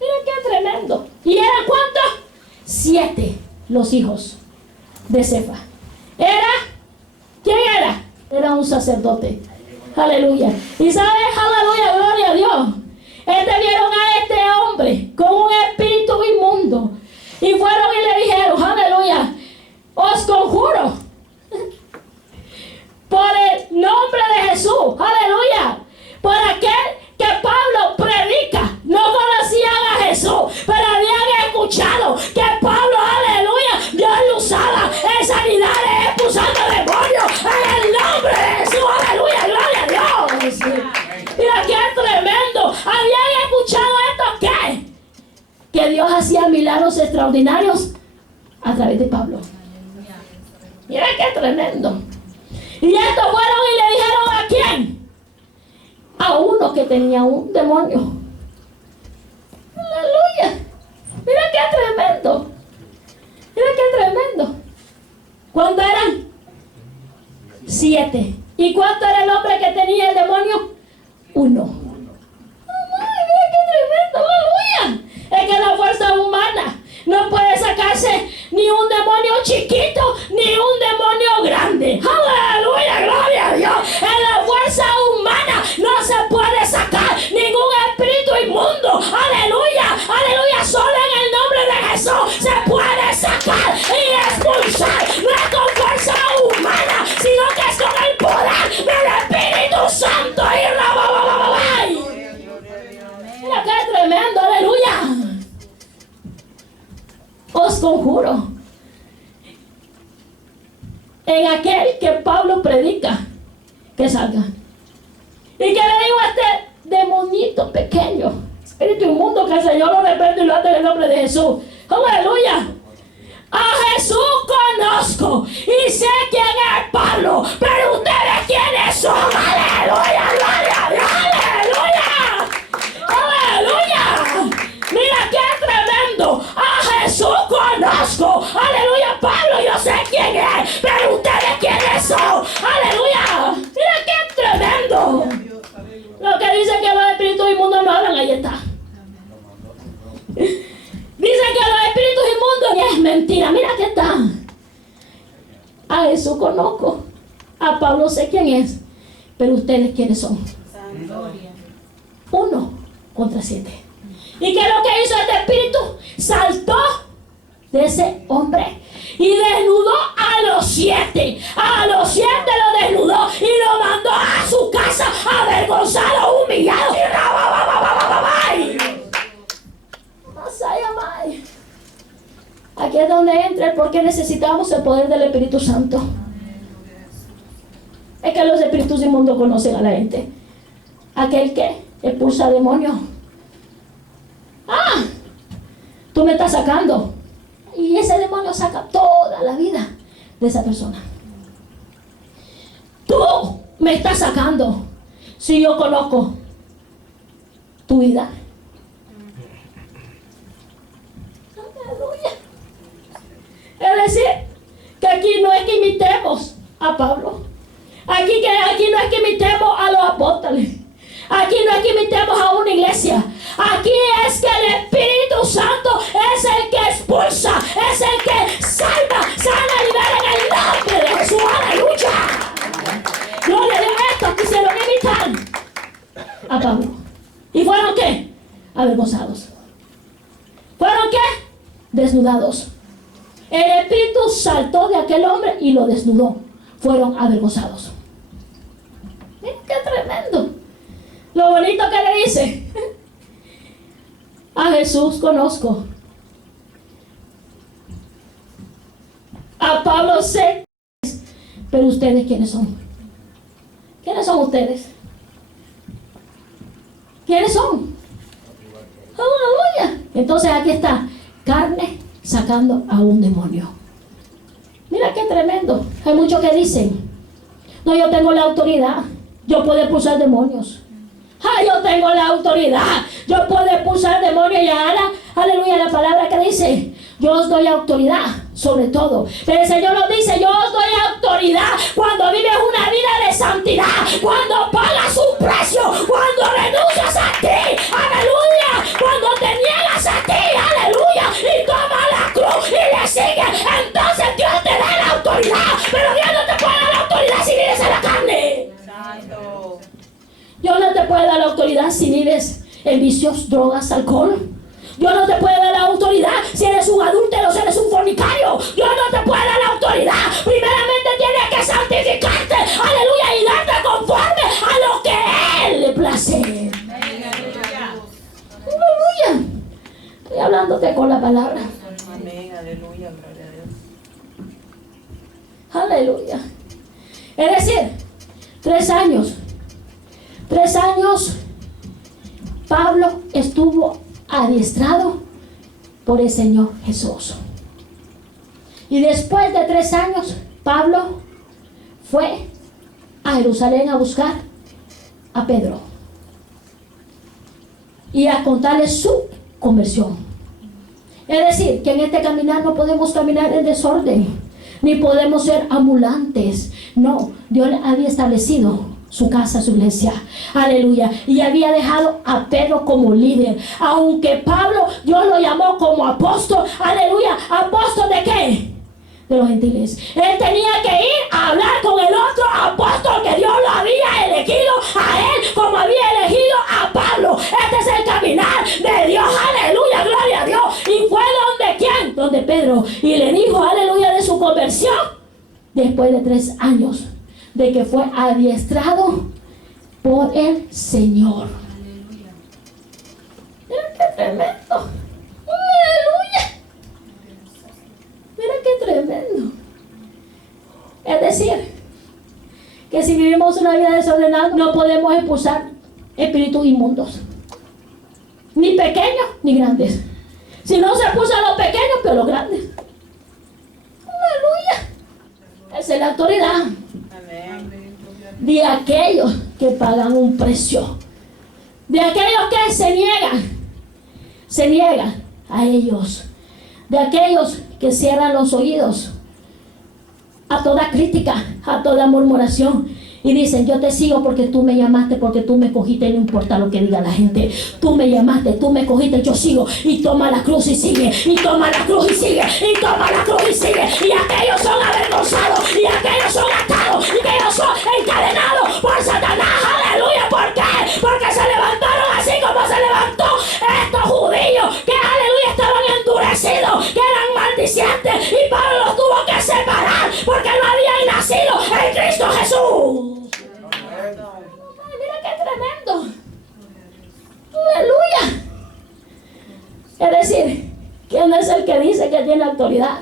Mira qué tremendo. ¿Y eran cuántos? 7 los hijos de Seba. ¿Quién era? Era un sacerdote. Aleluya. Y sabes, aleluya, gloria a Dios. vieron a este hombre con un espíritu inmundo y fueron y le dijeron, aleluya, os conjuro por el nombre de Jesús, aleluya, por aquel que Pablo predica. No conocían a Jesús, pero habían escuchado que Pablo, aleluya, Dios lo usaba en sanidades, expulsando demonios en el nombre de Jesús, aleluya, gloria a Dios. Mira qué tremendo. ¿Habían escuchado esto qué? Que Dios hacía milagros extraordinarios a través de Pablo. Mira qué tremendo. Y estos fueron y le dijeron ¿a quién? A uno que tenía un demonio. Aleluya. Mira qué tremendo. Mira qué tremendo. ¿Cuántos eran? 7. ¿Y cuánto era el hombre que tenía el demonio? 1. ¡Ay, mira qué tremendo! ¡Aleluya! Es que la fuerza humana no puede sacarse ni un demonio chiquito ni un demonio grande. ¡Aleluya! ¡Gloria a Dios! En la fuerza humana no se puede sacar ningún espíritu inmundo. ¡Aleluya! ¡Aleluya! Solo en el nombre de Jesús se puede sacar y expulsar. No es con fuerza humana, sino que es con el poder del Espíritu Santo. Mira qué tremendo, aleluya. Os conjuro en aquel que Pablo predica que salga. ¿Y qué le digo a este demonito pequeño, espíritu inmundo, que el Señor lo reprende y lo hace en el nombre de Jesús? ¡Aleluya! A Jesús conozco y sé quién es Pablo, pero ustedes quiénes son. ¡Aleluya! ¡Gloria a Dios! ¡Aleluya! ¡Aleluya! Mira qué tremendo. A Jesús conozco. ¡Aleluya! Pablo, yo sé quién es, pero ustedes quiénes son. ¡Aleluya! Mira qué tremendo. Lo que dice que los espíritus inmundos no hablan, ahí está. Dicen que los espíritus inmundos, y es mentira. Mira que está. A Jesús conozco, a Pablo sé quién es, pero ustedes quiénes son. 1 contra 7. ¿Y qué es lo que hizo este espíritu? Saltó de ese hombre y desnudó a los 7. A los 7 lo desnudó y lo mandó a su casa avergonzado, humillado. Aquí es donde entra el por qué necesitamos el poder del Espíritu Santo. Es que los espíritus inmundos conocen a la gente. Aquel que expulsa demonios. ¡Ah! Tú me estás sacando. Y ese demonio saca toda la vida de esa persona. Tú me estás sacando. Si yo conozco tu vida. Aleluya. Es decir, que aquí no es que imitemos a Pablo. Aquí no es que imitemos a los apóstoles. Aquí no es que imitemos a una iglesia. Aquí es que el Espíritu Santo es el que expulsa, es el que salva, sana y libera en el nombre de Jesús. ¡Aleluya! Gloria a Dios. Estos quisieron imitar a Pablo. ¿Y fueron qué? Avergonzados. ¿Fueron qué? Desnudados. El Espíritu saltó de aquel hombre y lo desnudó. Fueron avergonzados. Miren qué tremendo. Lo bonito que le dice. A Jesús conozco. A Pablo sé. Pero ustedes, ¿quiénes son? ¿Quiénes son ustedes? ¿Quiénes son? ¡Aleluya! Entonces aquí está. Carne sacando a un demonio. Mira qué tremendo. Hay muchos que dicen, no, yo tengo la autoridad, yo puedo expulsar demonios. Yo tengo la autoridad, yo puedo expulsar demonios. Y ahora, aleluya, la palabra que dice, yo os doy autoridad sobre todo. Pero el Señor nos dice, yo os doy autoridad cuando vives una vida de santidad, cuando pagas un precio, cuando renuncias a ti, aleluya, cuando te niegas a ti, aleluya, y tomas la cruz y le sigues. Entonces Dios te da la autoridad, pero Dios no te puede dar la autoridad si vives en la carne. Dios no te puede dar la autoridad si vives en vicios, drogas, alcohol. Dios no te puede dar la autoridad si eres un adúltero, si eres un fornicario. Dios no te puede dar la autoridad. Primeramente tienes que santificarte, aleluya, y darte conforme a lo que Él le place. Aleluya. Estoy hablándote con la palabra. Amén, aleluya, gloria a Dios. Aleluya. Es decir, 3 años. 3 años Pablo estuvo adiestrado por el Señor Jesús. Y después de 3 años, Pablo fue a Jerusalén a buscar a Pedro y a contarle su conversión. Es decir, que en este caminar no podemos caminar en desorden, ni podemos ser ambulantes. No, Dios había establecido su casa, su iglesia, aleluya, y había dejado a Pedro como líder. Aunque Pablo, Dios lo llamó como apóstol, aleluya. ¿Apóstol de qué? De los gentiles. Él tenía que ir a hablar con el otro apóstol que Dios lo había elegido a él, como había elegido a Pablo. Este es el caminar de Dios, aleluya, gloria a Dios. Y fue donde ¿quién? Donde Pedro, y le dijo, aleluya, de su conversión después de 3 años de que fue adiestrado por el Señor. Aleluya. Mira qué tremendo. Aleluya. Mira qué tremendo. Es decir, que si vivimos una vida desordenada, no podemos expulsar espíritus inmundos, ni pequeños ni grandes. Si no se expulsan los pequeños, pero los grandes. Aleluya. Esa es la autoridad de aquellos que pagan un precio, de aquellos que se niegan a ellos, de aquellos que cierran los oídos a toda crítica, a toda murmuración, y dicen, yo te sigo porque tú me llamaste, porque tú me cogiste, no importa lo que diga la gente. Tú me llamaste, tú me cogiste, yo sigo. Y toma la cruz y sigue, y toma la cruz y sigue, y toma la cruz y sigue. Y aquellos son avergonzados, y aquellos son atados, y aquellos son encadenados por Satanás. Aleluya. ¿Por qué? Porque se levantaron así como se levantó estos judíos que, aleluya, estaban endurecidos, que eran maldicientes, y Pablo los tuvo que separar porque no habían nacido en Cristo Jesús. Mira qué tremendo. Aleluya. Es decir, ¿quién es el que dice que tiene autoridad?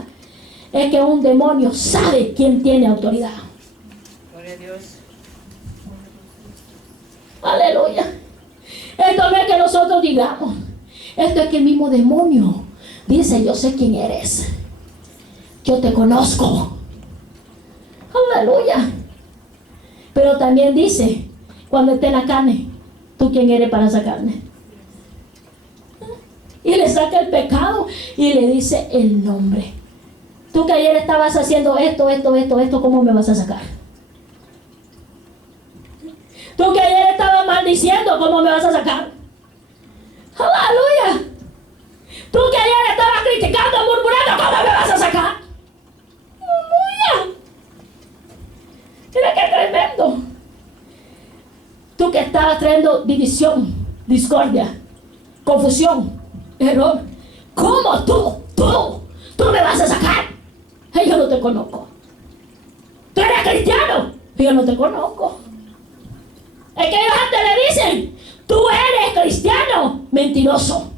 Es que un demonio sabe quién tiene autoridad. Gloria a Dios. Aleluya. Esto no es que nosotros digamos. Esto es que el mismo demonio dice, yo sé quién eres. Yo te conozco. Aleluya. Pero también dice, cuando esté en la carne, ¿tú quién eres para esa carne? Y le saca el pecado y le dice el nombre. Tú que ayer estabas haciendo esto, ¿cómo me vas a sacar? Tú que ayer estabas maldiciendo, ¿cómo me vas a sacar? Aleluya. Tú que ayer estabas criticando, murmurando, ¿cómo me vas a sacar? Aleluya. Mira qué tremendo. Tú que estabas trayendo división, discordia, confusión, error. ¿Cómo tú me vas a sacar? Yo no te conozco. Tú eres cristiano, yo no te conozco. Es que ellos antes le dicen, tú eres cristiano, mentiroso.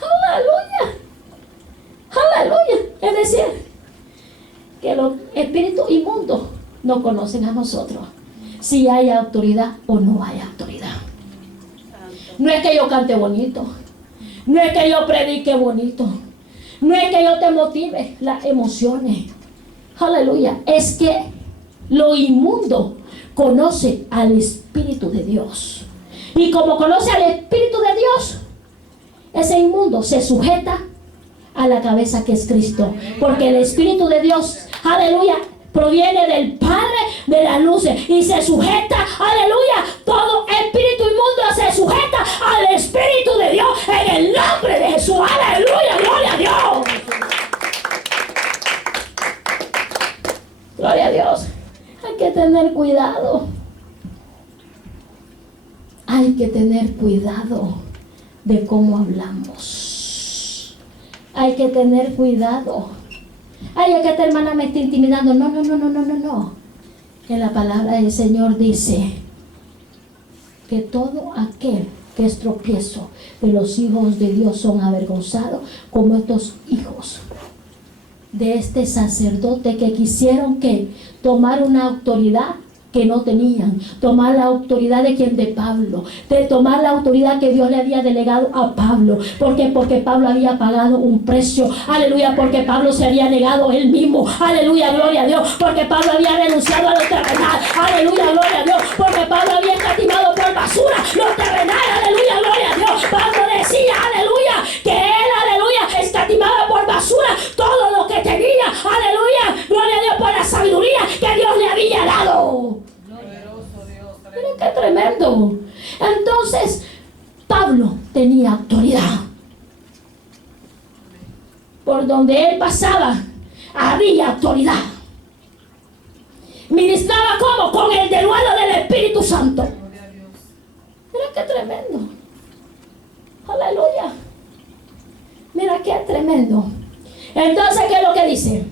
Aleluya. Aleluya. Es decir, que los espíritus inmundos no conocen a nosotros, si hay autoridad o no hay autoridad. No es que yo cante bonito, no es que yo predique bonito, no es que yo te motive las emociones. Aleluya. Es que lo inmundo conoce al Espíritu de Dios, y como conoce al Espíritu de Dios, ese inmundo se sujeta a la cabeza que es Cristo, porque el Espíritu de Dios, aleluya, proviene del Padre de las luces y se sujeta, aleluya, todo espíritu inmundo se sujeta al Espíritu de Dios en el nombre de Jesús. Aleluya, gloria a Dios. Gloria a Dios. Hay que tener cuidado. que tener cuidado de cómo hablamos. Hay que tener cuidado. Ay, es que esta hermana me está intimidando. No. En la palabra del Señor dice que todo aquel que es tropiezo de los hijos de Dios son avergonzados, como estos hijos de este sacerdote que quisieron que tomar una autoridad que no tenían, tomar la autoridad de quien, de Pablo, de tomar la autoridad que Dios le había delegado a Pablo. ¿Por qué? Porque Pablo había pagado un precio, aleluya, porque Pablo se había negado él mismo, aleluya, gloria a Dios, porque Pablo había renunciado a lo terrenal, aleluya, gloria a Dios, porque Pablo había escatimado por basura lo terrenal, aleluya, gloria a Dios. Pablo decía, aleluya, que él, aleluya, escatimaba por basura todo lo que tenía, aleluya, gloria a Dios, por la sabiduría que Dios le había dado. Miren qué tremendo. Entonces Pablo tenía autoridad. Por donde él pasaba había autoridad. Ministraba como con el denuedo del Espíritu Santo. Mira qué tremendo. Aleluya. Mira qué tremendo. Entonces, ¿qué es lo que dice?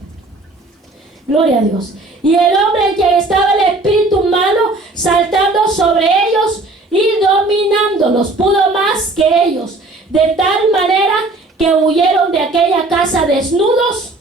Gloria a Dios. Y el hombre en quien estaba el espíritu malo, saltando sobre ellos y dominándolos, pudo más que ellos, de tal manera que huyeron de aquella casa desnudos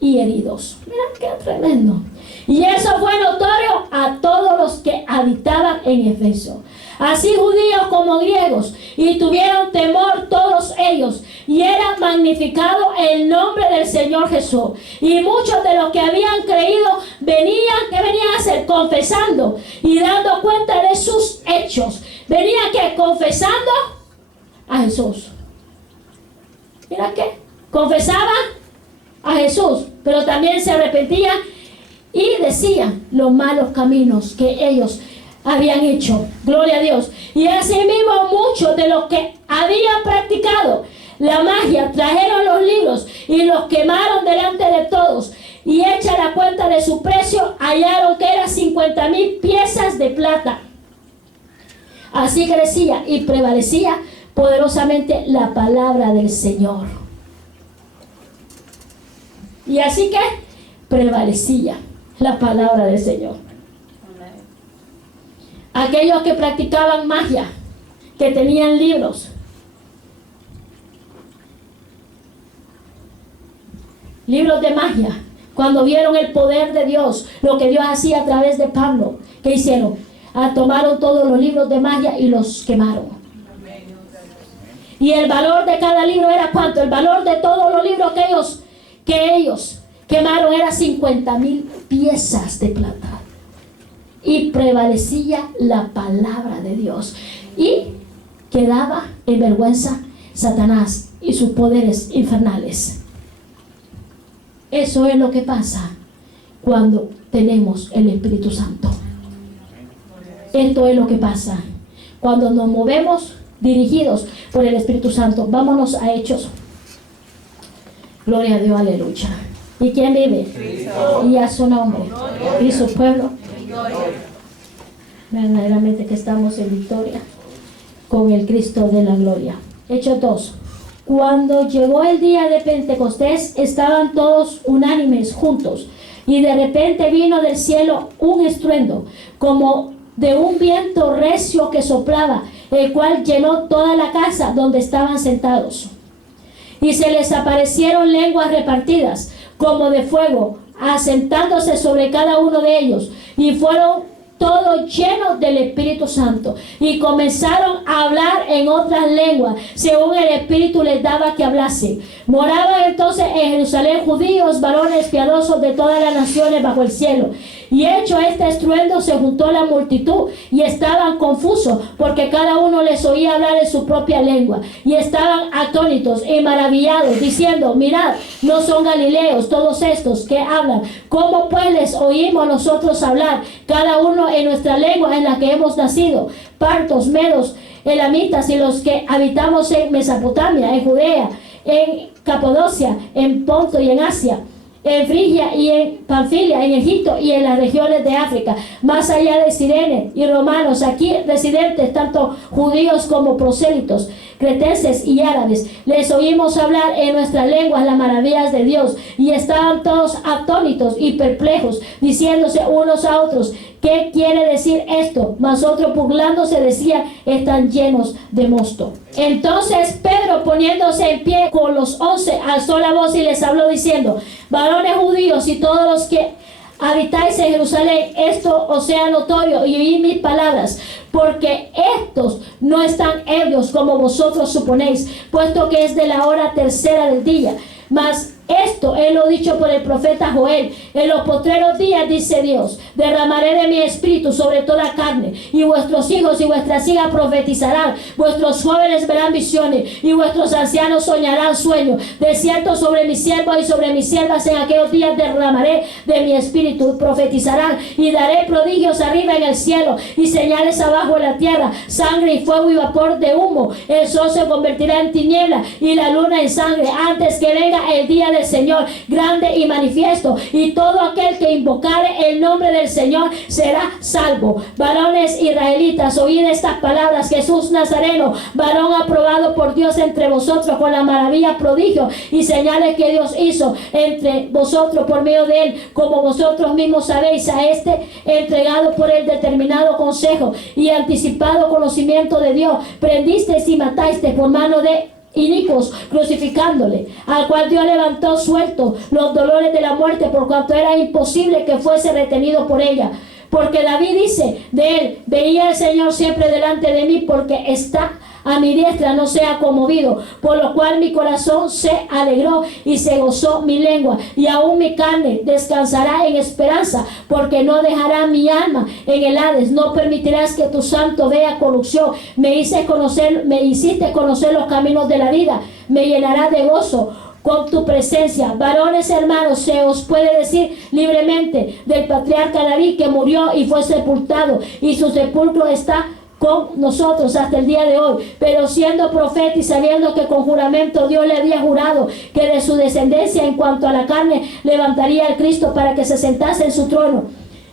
y heridos. Mira qué tremendo. Y eso fue notorio a todos los que habitaban en Efeso, así judíos como griegos, y tuvieron temor todos ellos, y era magnificado el nombre del Señor Jesús. Y muchos de los que habían creído venían, ¿qué venían a hacer? Confesando y dando cuenta de sus hechos. Venían que confesando a Jesús. Mira que confesaban a Jesús, pero también se arrepentían y decían los malos caminos que ellos habían hecho. Gloria a Dios. Y asimismo muchos de los que habían practicado la magia trajeron los libros y los quemaron delante de todos, y hecha la cuenta de su precio hallaron que eran 50,000 piezas de plata. Así crecía y prevalecía poderosamente la palabra del Señor. Y así que prevalecía la palabra del Señor. Aquellos que practicaban magia, que tenían libros, libros de magia, cuando vieron el poder de Dios, lo que Dios hacía a través de Pablo, ¿qué hicieron? Tomaron todos los libros de magia y los quemaron. Y el valor de cada libro era ¿cuánto? El valor de todos los libros que ellos quemaron era 50,000 piezas de plata. Y prevalecía la palabra de Dios. Y quedaba en vergüenza Satanás y sus poderes infernales. Eso es lo que pasa cuando tenemos el Espíritu Santo. Esto es lo que pasa cuando nos movemos dirigidos por el Espíritu Santo. Vámonos a Hechos. Gloria a Dios, aleluya. ¿Y quién vive? Cristo. Y a su nombre. Y su pueblo. Verdaderamente que estamos en victoria con el Cristo de la gloria. Hechos 2. Cuando llegó el día de Pentecostés, estaban todos unánimes juntos, y de repente vino del cielo un estruendo, como de un viento recio que soplaba, el cual llenó toda la casa donde estaban sentados. Y se les aparecieron lenguas repartidas, como de fuego, asentándose sobre cada uno de ellos, y fueron todos llenos del Espíritu Santo, y comenzaron a hablar en otras lenguas, según el Espíritu les daba que hablasen. Moraban entonces en Jerusalén judíos, varones piadosos de todas las naciones bajo el cielo. Y hecho este estruendo, se juntó la multitud, y estaban confusos, porque cada uno les oía hablar en su propia lengua. Y estaban atónitos y maravillados, diciendo: mirad, ¿no son galileos todos estos que hablan? ¿Cómo pues les oímos nosotros hablar, cada uno en nuestra lengua en la que hemos nacido? Partos, medos, elamitas y los que habitamos en Mesopotamia, en Judea, en Capadocia, en Ponto y en Asia, en Frigia y en Panfilia, en Egipto y en las regiones de África, más allá de Cirene y romanos, aquí residentes, tanto judíos como prosélitos, cretenses y árabes. Les oímos hablar en nuestras lenguas las maravillas de Dios, y estaban todos atónitos y perplejos, diciéndose unos a otros: ¿qué quiere decir esto? Mas otros, burlándose, decían: están llenos de mosto. Entonces Pedro, poniéndose en pie con los 11, alzó la voz y les habló diciendo: varones judíos y todos los que habitáis en Jerusalén, esto os sea notorio, y oíd mis palabras, porque estos no están ebrios como vosotros suponéis, puesto que es de la hora tercera del día. Mas esto es lo dicho por el profeta Joel: en los postreros días, dice Dios, derramaré de mi espíritu sobre toda carne, y vuestros hijos y vuestras hijas profetizarán, vuestros jóvenes verán visiones, y vuestros ancianos soñarán sueños. De cierto, sobre mis siervos y sobre mis siervas en aquellos días derramaré de mi espíritu, profetizarán, y daré prodigios arriba en el cielo y señales abajo en la tierra, sangre y fuego y vapor de humo. El sol se convertirá en tiniebla y la luna en sangre, antes que venga el día del Señor grande y manifiesto, y todo aquel que invocare el nombre del Señor será salvo. Varones israelitas, oíd estas palabras: Jesús Nazareno, varón aprobado por Dios entre vosotros con la maravilla, prodigios y señales que Dios hizo entre vosotros por medio de él, como vosotros mismos sabéis. A este entregado por el determinado consejo y anticipado conocimiento de Dios, prendisteis y matasteis por mano de inicuos, crucificándole, al cual Dios levantó suelto los dolores de la muerte, por cuanto era imposible que fuese retenido por ella. Porque David dice de él: veía al Señor siempre delante de mí, porque está a mi diestra, no sea conmovido, por lo cual mi corazón se alegró y se gozó mi lengua, y aún mi carne descansará en esperanza, porque no dejará mi alma en el Hades. No permitirás que tu santo vea corrupción. Me hiciste conocer los caminos de la vida, me llenará de gozo con tu presencia. Varones hermanos, se os puede decir libremente del patriarca David, que murió y fue sepultado, y su sepulcro está con nosotros hasta el día de hoy. Pero siendo profeta y sabiendo que con juramento Dios le había jurado que de su descendencia en cuanto a la carne levantaría al Cristo para que se sentase en su trono,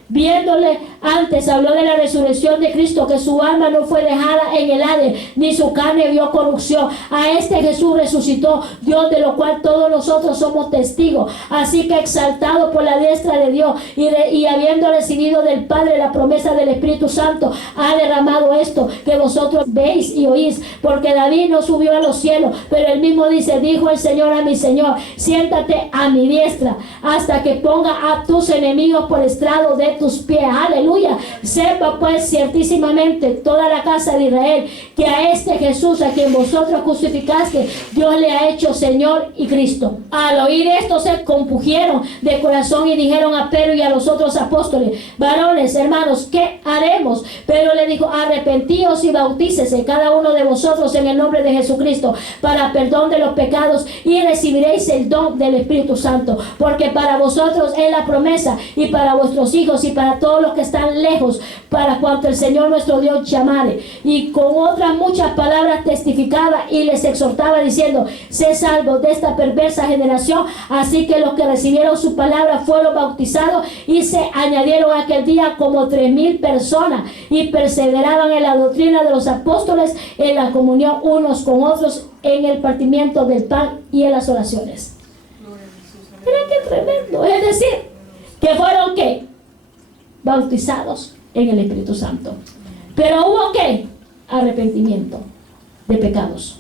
viéndole antes, habló de la resurrección de Cristo, que su alma no fue dejada en el Hades, ni su carne vio corrupción. A este Jesús resucitó Dios, de lo cual todos nosotros somos testigos. Así que, exaltado por la diestra de Dios y habiendo recibido del Padre la promesa del Espíritu Santo, ha derramado esto que vosotros veis y oís. Porque David no subió a los cielos, pero él mismo dice: dijo el Señor a mi Señor: siéntate a mi diestra hasta que ponga a tus enemigos por estrado de tus pies. Aleluya. Sepa pues ciertísimamente toda la casa de Israel que a este Jesús, a quien vosotros crucificaste, Dios le ha hecho Señor y Cristo. Al oír esto se compungieron de corazón y dijeron a Pedro y a los otros apóstoles: varones, hermanos, ¿qué haremos? Pedro le dijo: arrepentíos y bautícese cada uno de vosotros en el nombre de Jesucristo para perdón de los pecados, y recibiréis el don del Espíritu Santo, porque para vosotros es la promesa, y para vuestros hijos y para todos los que están lejos, para cuanto el Señor nuestro Dios llamare. Y con otras muchas palabras testificaba y les exhortaba diciendo: sé salvos de esta perversa generación. Así que los que recibieron su palabra fueron bautizados, y se añadieron aquel día como 3,000 personas, y perseveraban en la doctrina de los apóstoles, en la comunión unos con otros, en el partimiento del pan y en las oraciones. Miren qué tremendo. Es decir, que fueron ¿qué? Bautizados en el Espíritu Santo. Pero hubo ¿qué? Arrepentimiento de pecados.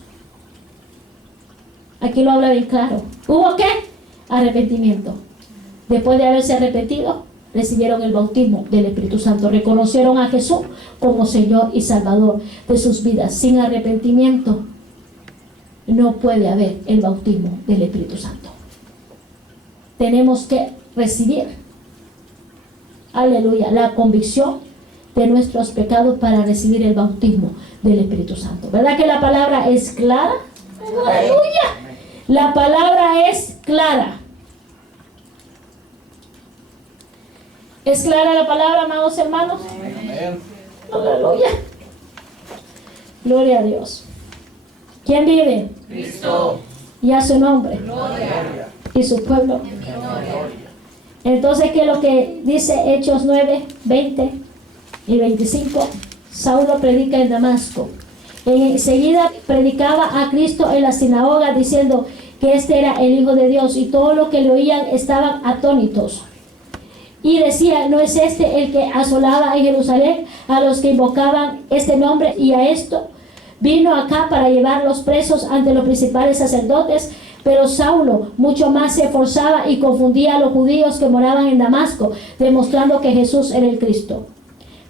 Aquí lo habla bien claro. ¿Hubo qué? Arrepentimiento. Después de haberse arrepentido, recibieron el bautismo del Espíritu Santo. Reconocieron a Jesús como Señor y Salvador de sus vidas. Sin arrepentimiento no puede haber el bautismo del Espíritu Santo. Tenemos que recibir, aleluya, la convicción de nuestros pecados para recibir el bautismo del Espíritu Santo. ¿Verdad que la palabra es clara? Aleluya. La palabra es clara. ¿Es clara la palabra, amados hermanos? Amén. Aleluya. Gloria a Dios. ¿Quién vive? Cristo. Y a su nombre. Gloria. y su pueblo. Entonces, ¿qué es lo que dice Hechos 9, 20 y 25? Saulo predica en Damasco. Enseguida predicaba a Cristo en la sinagoga diciendo que este era el Hijo de Dios, y todos los que le oían estaban atónitos. Y decía, ¿no es este el que asolaba en Jerusalén a los que invocaban este nombre? Y a esto vino acá para llevarlos presos ante los principales sacerdotes. Pero Saulo mucho más se esforzaba y confundía a los judíos que moraban en Damasco, demostrando que Jesús era el Cristo.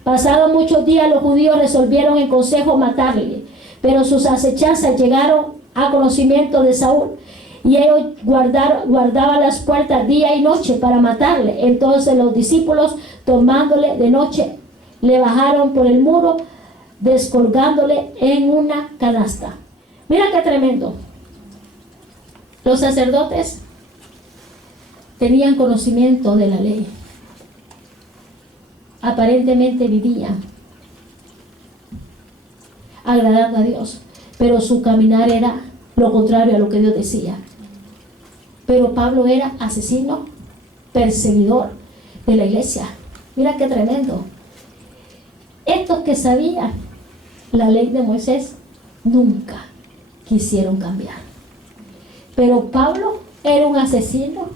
Pasados muchos días, los judíos resolvieron en consejo matarle, pero sus acechanzas llegaron a conocimiento de Saúl, y ellos guardaban las puertas día y noche para matarle. Entonces los discípulos, tomándole de noche, le bajaron por el muro, descolgándole en una canasta. Mira qué tremendo. Los sacerdotes tenían conocimiento de la ley. Aparentemente vivían agradando a Dios, pero su caminar era lo contrario a lo que Dios decía. Pero Pablo era asesino, perseguidor de la iglesia. Mira qué tremendo. Estos que sabían la ley de Moisés nunca quisieron cambiar. Pero Pablo era un asesino,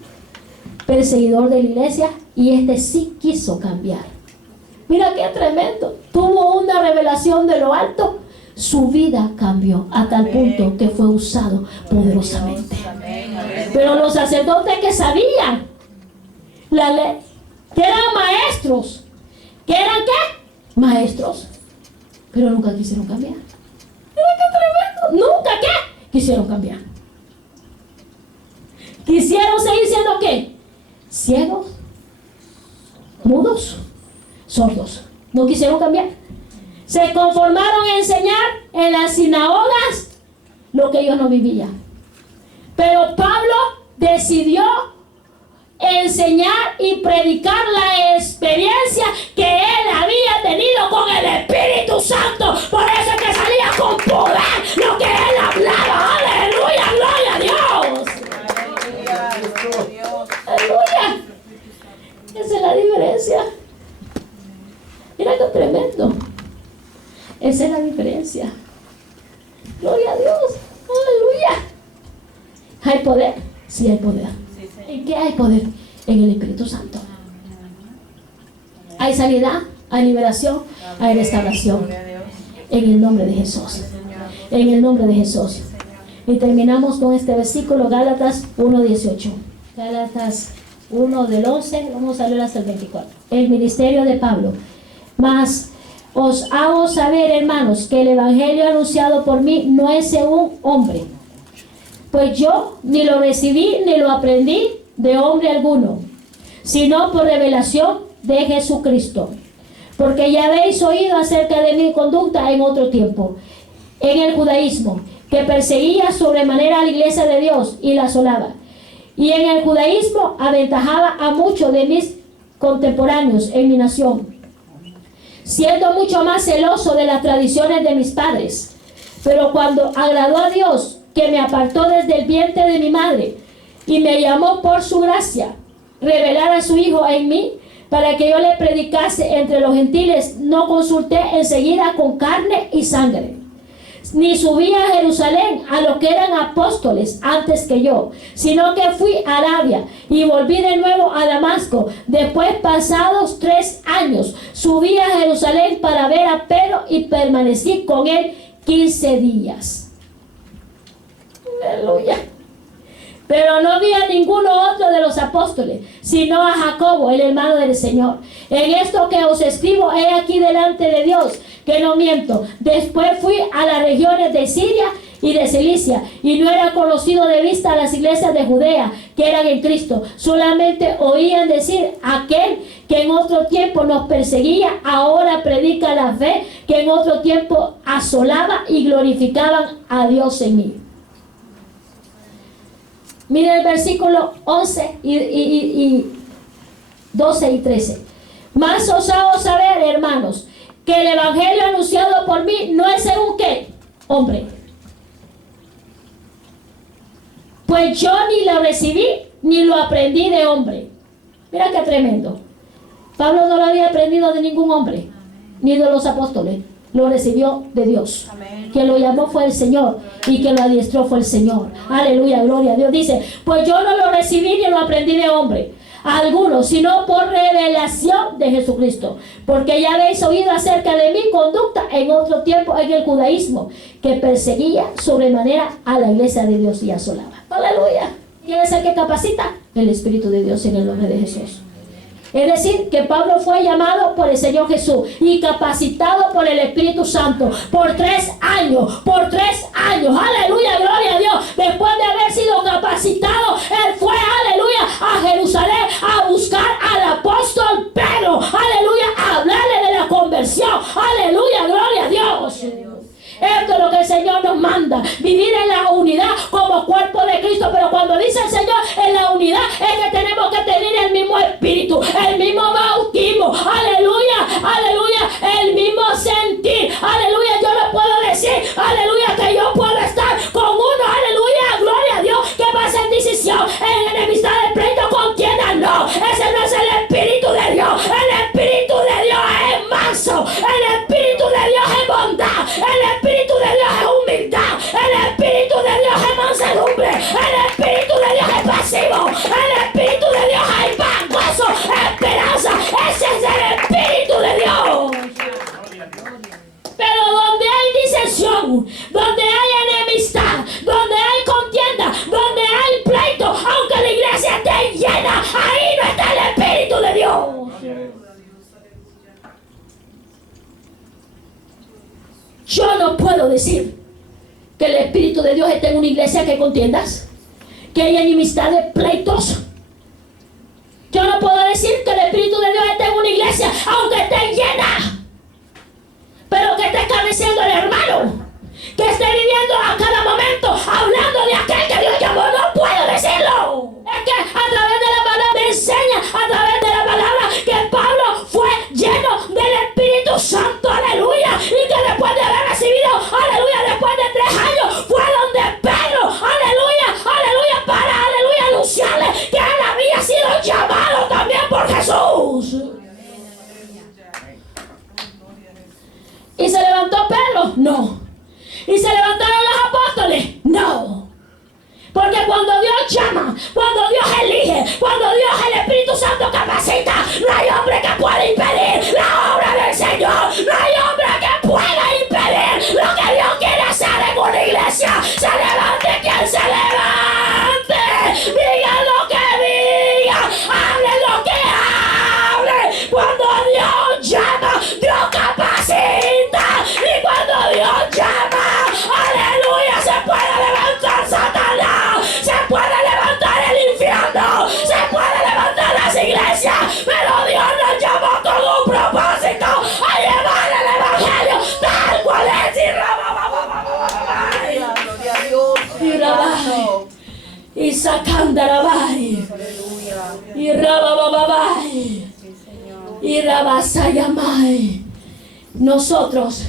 perseguidor de la iglesia, y este sí quiso cambiar. Mira qué tremendo. Tuvo una revelación de lo alto. Su vida cambió a tal punto que fue usado poderosamente. Pero los sacerdotes que sabían la ley, que eran maestros, que eran ¿qué? Maestros, pero nunca quisieron cambiar. Mira qué tremendo. Nunca ¿qué? Quisieron cambiar. Quisieron seguir siendo ¿qué? Ciegos, mudos, sordos. No quisieron cambiar. Se conformaron a enseñar en las sinagogas lo que ellos no vivían. Pero Pablo decidió enseñar y predicar la experiencia que él había tenido con el Espíritu Santo. Por eso es que salía con poder lo que él hablaba. ¡Aleluya! ¡Gloria a Dios! ¡Aleluya! Esa es la diferencia. Mira qué tremendo. Esa es la diferencia. Gloria a Dios. Aleluya. ¿Hay poder? Sí hay poder. ¿En qué hay poder? En el Espíritu Santo. Hay sanidad, hay liberación, hay restauración. En el nombre de Jesús. En el nombre de Jesús. Y terminamos con este versículo, Gálatas 1:18. Gálatas 1 del 11, vamos a leer hasta el 24. El ministerio de Pablo. Mas os hago saber, hermanos, que el evangelio anunciado por mí no es según hombre. Pues yo ni lo recibí ni lo aprendí de hombre alguno, sino por revelación de Jesucristo. Porque ya habéis oído acerca de mi conducta en otro tiempo, en el judaísmo, que perseguía sobremanera a la iglesia de Dios y la asolaba. Y en el judaísmo aventajaba a muchos de mis contemporáneos en mi nación, siendo mucho más celoso de las tradiciones de mis padres. Pero cuando agradó a Dios, que me apartó desde el vientre de mi madre y me llamó por su gracia, revelar a su Hijo en mí, para que yo le predicase entre los gentiles, no consulté enseguida con carne y sangre, ni subí a Jerusalén a los que eran apóstoles antes que yo, sino que fui a Arabia y volví de nuevo a Damasco. Después, pasados 3 años, subí a Jerusalén para ver a Pedro y permanecí con él 15 días. Aleluya. Pero no había ninguno otro de los apóstoles, sino a Jacobo, el hermano del Señor. En esto que os escribo, he aquí delante de Dios, que no miento. Después fui a las regiones de Siria y de Cilicia, y no era conocido de vista a las iglesias de Judea que eran en Cristo. Solamente oían decir, aquel que en otro tiempo nos perseguía, ahora predica la fe, que en otro tiempo asolaba, y glorificaban a Dios en mí. Mira el versículo 11 y 12 y 13. Mas os hago saber, hermanos, que el evangelio anunciado por mí no es según qué hombre. pues yo ni lo recibí ni lo aprendí de hombre. Mira qué tremendo. Pablo no lo había aprendido de ningún hombre, ni de los apóstoles. Lo recibió de Dios. Amén. Que lo llamó fue el Señor y que lo adiestró fue el Señor. Aleluya, gloria a Dios. Dice, pues yo no lo recibí ni lo aprendí de hombre alguno, sino por revelación de Jesucristo. Porque ya habéis oído acerca de mi conducta en otro tiempo en el judaísmo, que perseguía sobremanera a la iglesia de Dios y asolaba. Aleluya. ¿Quién es el que capacita? El Espíritu de Dios en el nombre de Jesús. Es decir, que Pablo fue llamado por el Señor Jesús y capacitado por el Espíritu Santo por 3 años. Por 3 años. Aleluya, gloria a Dios. Después de haber sido capacitado, él fue, aleluya, a Jerusalén a buscar al apóstol Pedro. Aleluya, a hablarle de la conversión. Aleluya, gloria a Dios. Esto es lo que el Señor nos manda, vivir en la unidad como cuerpo de Cristo. Pero cuando dice el Señor en la unidad, es que tenemos que tener el mismo espíritu, el mismo bautismo, aleluya, aleluya, el mismo sentir, aleluya. Yo no puedo decir, aleluya, que yo puedo estar con uno, aleluya, gloria a Dios, que va a hacer decisión en enemistad de pleito con quien no. Ese no es el Espíritu de Dios. El Espíritu de Dios es manso, el Espíritu de Dios es bondad, el Espíritu de Dios es humildad, el Espíritu de Dios es mansedumbre, el Espíritu de Dios es pasivo, el Espíritu de Dios es paz, gozo, esperanza. Ese es el Espíritu de Dios. Pero donde hay disensión, donde hay enemistad, donde hay contienda, donde hay pleito, aunque la iglesia esté llena, ahí no está el Espíritu de Dios. Yo no puedo decir que el Espíritu de Dios esté en una iglesia que hay contiendas, que hay enemistades, pleitos. Yo no puedo decir que el Espíritu de Dios esté en una iglesia, aunque esté llena, pero que esté careciendo el hermano, que esté viviendo a cada momento hablando de aquel que Dios llamó. No puedo decirlo. Es que a través de la palabra me enseña, a través de la palabra, que Pablo fue lleno del Espíritu Santo, aleluya, y que después de haber recibido, aleluya, después de 3 años, fue donde Pedro, aleluya, aleluya, para, aleluya, anunciarle que él había sido llamado también por Jesús. ¿Y se levantó Pedro? No. ¿Y se levantaron los apóstoles? No. Porque cuando Dios llama, cuando Dios elige, cuando Dios, el Espíritu Santo, capacita, no hay hombre que pueda impedir la obra del Señor. No hay hombre que pueda impedir lo que Dios quiere hacer en una iglesia. Se levante quien se levante, diga lo que diga, hable lo que hable. Cuando Dios llama, Dios capacita. Y cuando Dios llama, aleluya, se puede levantar Satanás, se puede levantar el infierno, se puede levantar las iglesias, pero Dios nos llamó con un propósito, a llevar el evangelio tal cual es. Gloria a Dios. Y Rabai, y Sacandarabai, y Rabababai, y Rabasayamai. Nosotros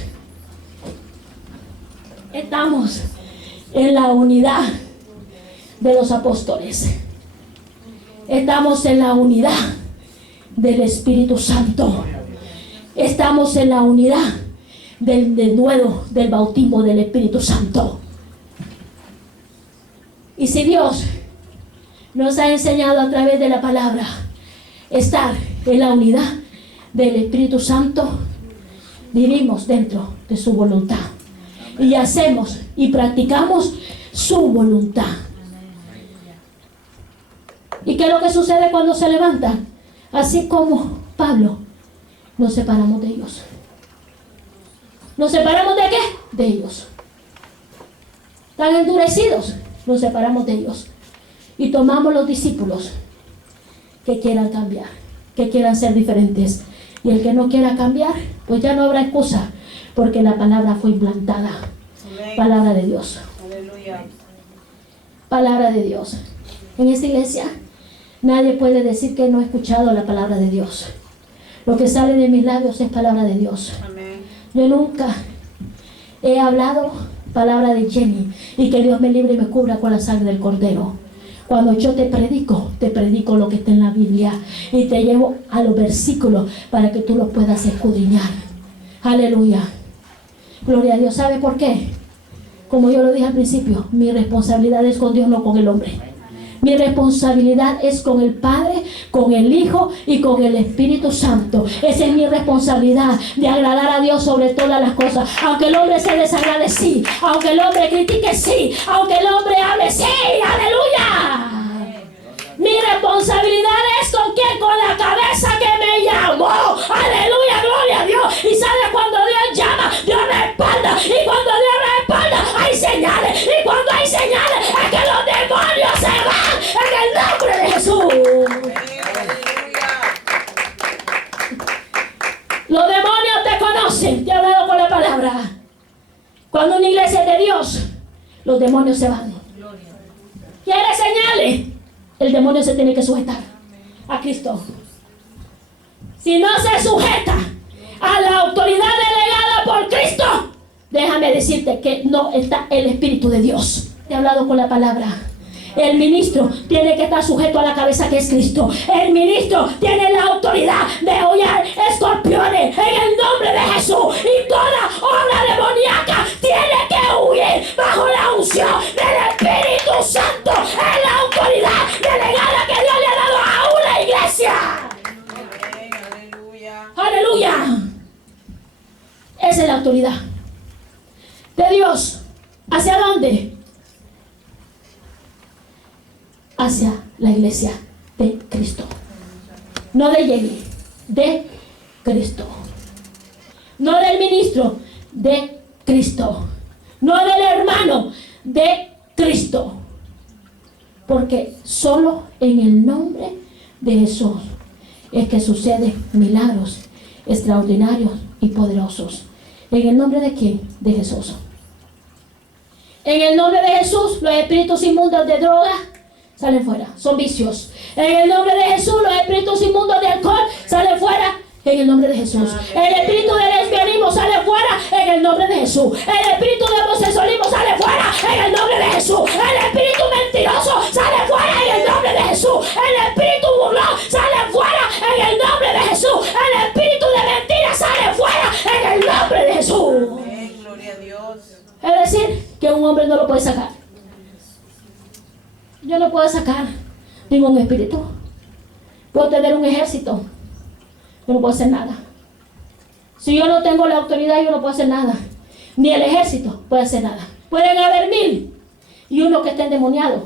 estamos en la unidad de los apóstoles. Estamos en la unidad del Espíritu Santo. Estamos en la unidad del denuedo del bautismo del Espíritu Santo. Y si Dios nos ha enseñado a través de la palabra estar en la unidad del Espíritu Santo, vivimos dentro de su voluntad y hacemos y practicamos su voluntad. ¿Y qué es lo que sucede cuando se levantan? Así como Pablo, nos separamos de ellos. ¿Nos separamos de qué? De ellos. Están endurecidos, nos separamos de ellos y tomamos los discípulos que quieran cambiar, que quieran ser diferentes. Y el que no quiera cambiar, pues ya no habrá excusa, porque la palabra fue implantada. Amén. Palabra de Dios. Aleluya. Palabra de Dios. En esta iglesia nadie puede decir que no ha escuchado la palabra de Dios. Lo que sale de mis labios es palabra de Dios. Amén. Yo nunca he hablado palabra de Jenny, y que Dios me libre y me cubra con la sangre del Cordero. Cuando yo te predico lo que está en la Biblia y te llevo a los versículos para que tú los puedas escudriñar. Aleluya. Gloria a Dios. ¿Sabe por qué? Como yo lo dije al principio, mi responsabilidad es con Dios, no con el hombre. Mi responsabilidad es con el Padre, con el Hijo y con el Espíritu Santo. Esa es mi responsabilidad, de agradar a Dios sobre todas las cosas. Aunque el hombre se desagrade, sí. Aunque el hombre critique, sí. Aunque el hombre hable, sí. ¡Aleluya! Mi responsabilidad es con quién, con la cabeza que me llamó. ¡Aleluya! ¡Gloria a Dios! Y sabe, cuando Dios llama, Dios respalda. Y cuando Dios respalda, hay señales. Y cuando hay señales, es que los demonios se van en el nombre de Jesús. Los demonios te conocen. Te he hablado con la palabra. Cuando una iglesia es de Dios, los demonios se van. ¿Quiere señales? El demonio se tiene que sujetar a Cristo. Si no se sujeta a la autoridad delegada por Cristo, déjame decirte que no está el Espíritu de Dios. Te he hablado con la palabra. El ministro tiene que estar sujeto a la cabeza que es Cristo. El ministro tiene la autoridad de hollar escorpiones en el nombre de Jesús. Y toda obra demoníaca tiene que huir bajo la unción del Espíritu Santo. Es la autoridad delegada que Dios le ha dado a una iglesia. Aleluya. Aleluya. Esa es la autoridad de Dios. ¿Hacia dónde? Hacia la iglesia de Cristo. No de Jenny, de Cristo. No del ministro, de Cristo. No del hermano, de Cristo. Porque solo en el nombre de Jesús es que suceden milagros extraordinarios y poderosos. ¿En el nombre de quién? De Jesús. En el nombre de Jesús, los espíritus inmundos de droga salen fuera, son vicios. En el nombre de Jesús, los espíritus inmundos de alcohol salen fuera. En el nombre de Jesús. El espíritu de lesbianismo sale fuera. En el nombre de Jesús. El espíritu de homosexualismo sale fuera. En el nombre de Jesús. El espíritu mentiroso sale fuera. En el nombre de Jesús. El espíritu burlón sale fuera. En el nombre de Jesús. El espíritu de mentira sale fuera. En el nombre de Jesús. Amén, gloria a Dios. Es decir, que un hombre no lo puede sacar. Yo no puedo sacar ningún espíritu. Puedo tener un ejército, yo no puedo hacer nada. Si yo no tengo la autoridad, yo no puedo hacer nada. Ni el ejército puede hacer nada. Pueden haber 1000 y uno que esté endemoniado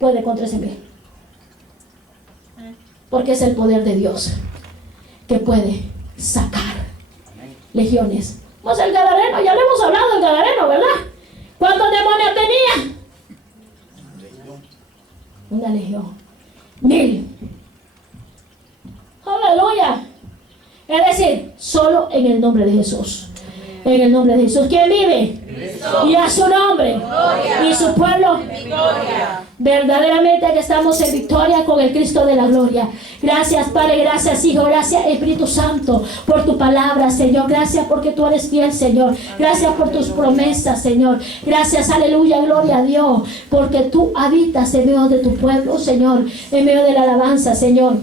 puede contra ese 1000. Porque es el poder de Dios que puede sacar legiones. Pues el Gadareno, ya le hemos hablado del Gadareno, ¿verdad? ¿Cuántos demonios tenía? Una legión. 1000. Aleluya. Es decir, solo en el nombre de Jesús. En el nombre de Jesús. ¿Quién vive? Cristo. Y a su nombre. Gloria. Y su pueblo. Victoria. Verdaderamente que estamos en victoria con el Cristo de la gloria. Gracias Padre, gracias Hijo, gracias Espíritu Santo por tu palabra, Señor. Gracias porque tú eres fiel, Señor. Gracias por tus promesas, Señor. Gracias, aleluya, gloria a Dios, porque tú habitas en medio de tu pueblo, Señor, en medio de la alabanza, Señor,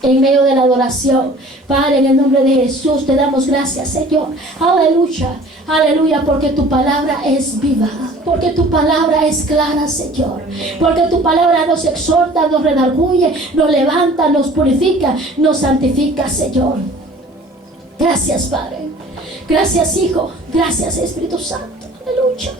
en medio de la adoración. Padre, en el nombre de Jesús te damos gracias, Señor. Aleluya, aleluya, porque tu palabra es viva, porque tu palabra es clara, Señor, porque tu palabra nos exhorta, nos redarguye, nos levanta, nos purifica, nos santifica, Señor. Gracias, Padre. Gracias, Hijo. Gracias, Espíritu Santo. Aleluya.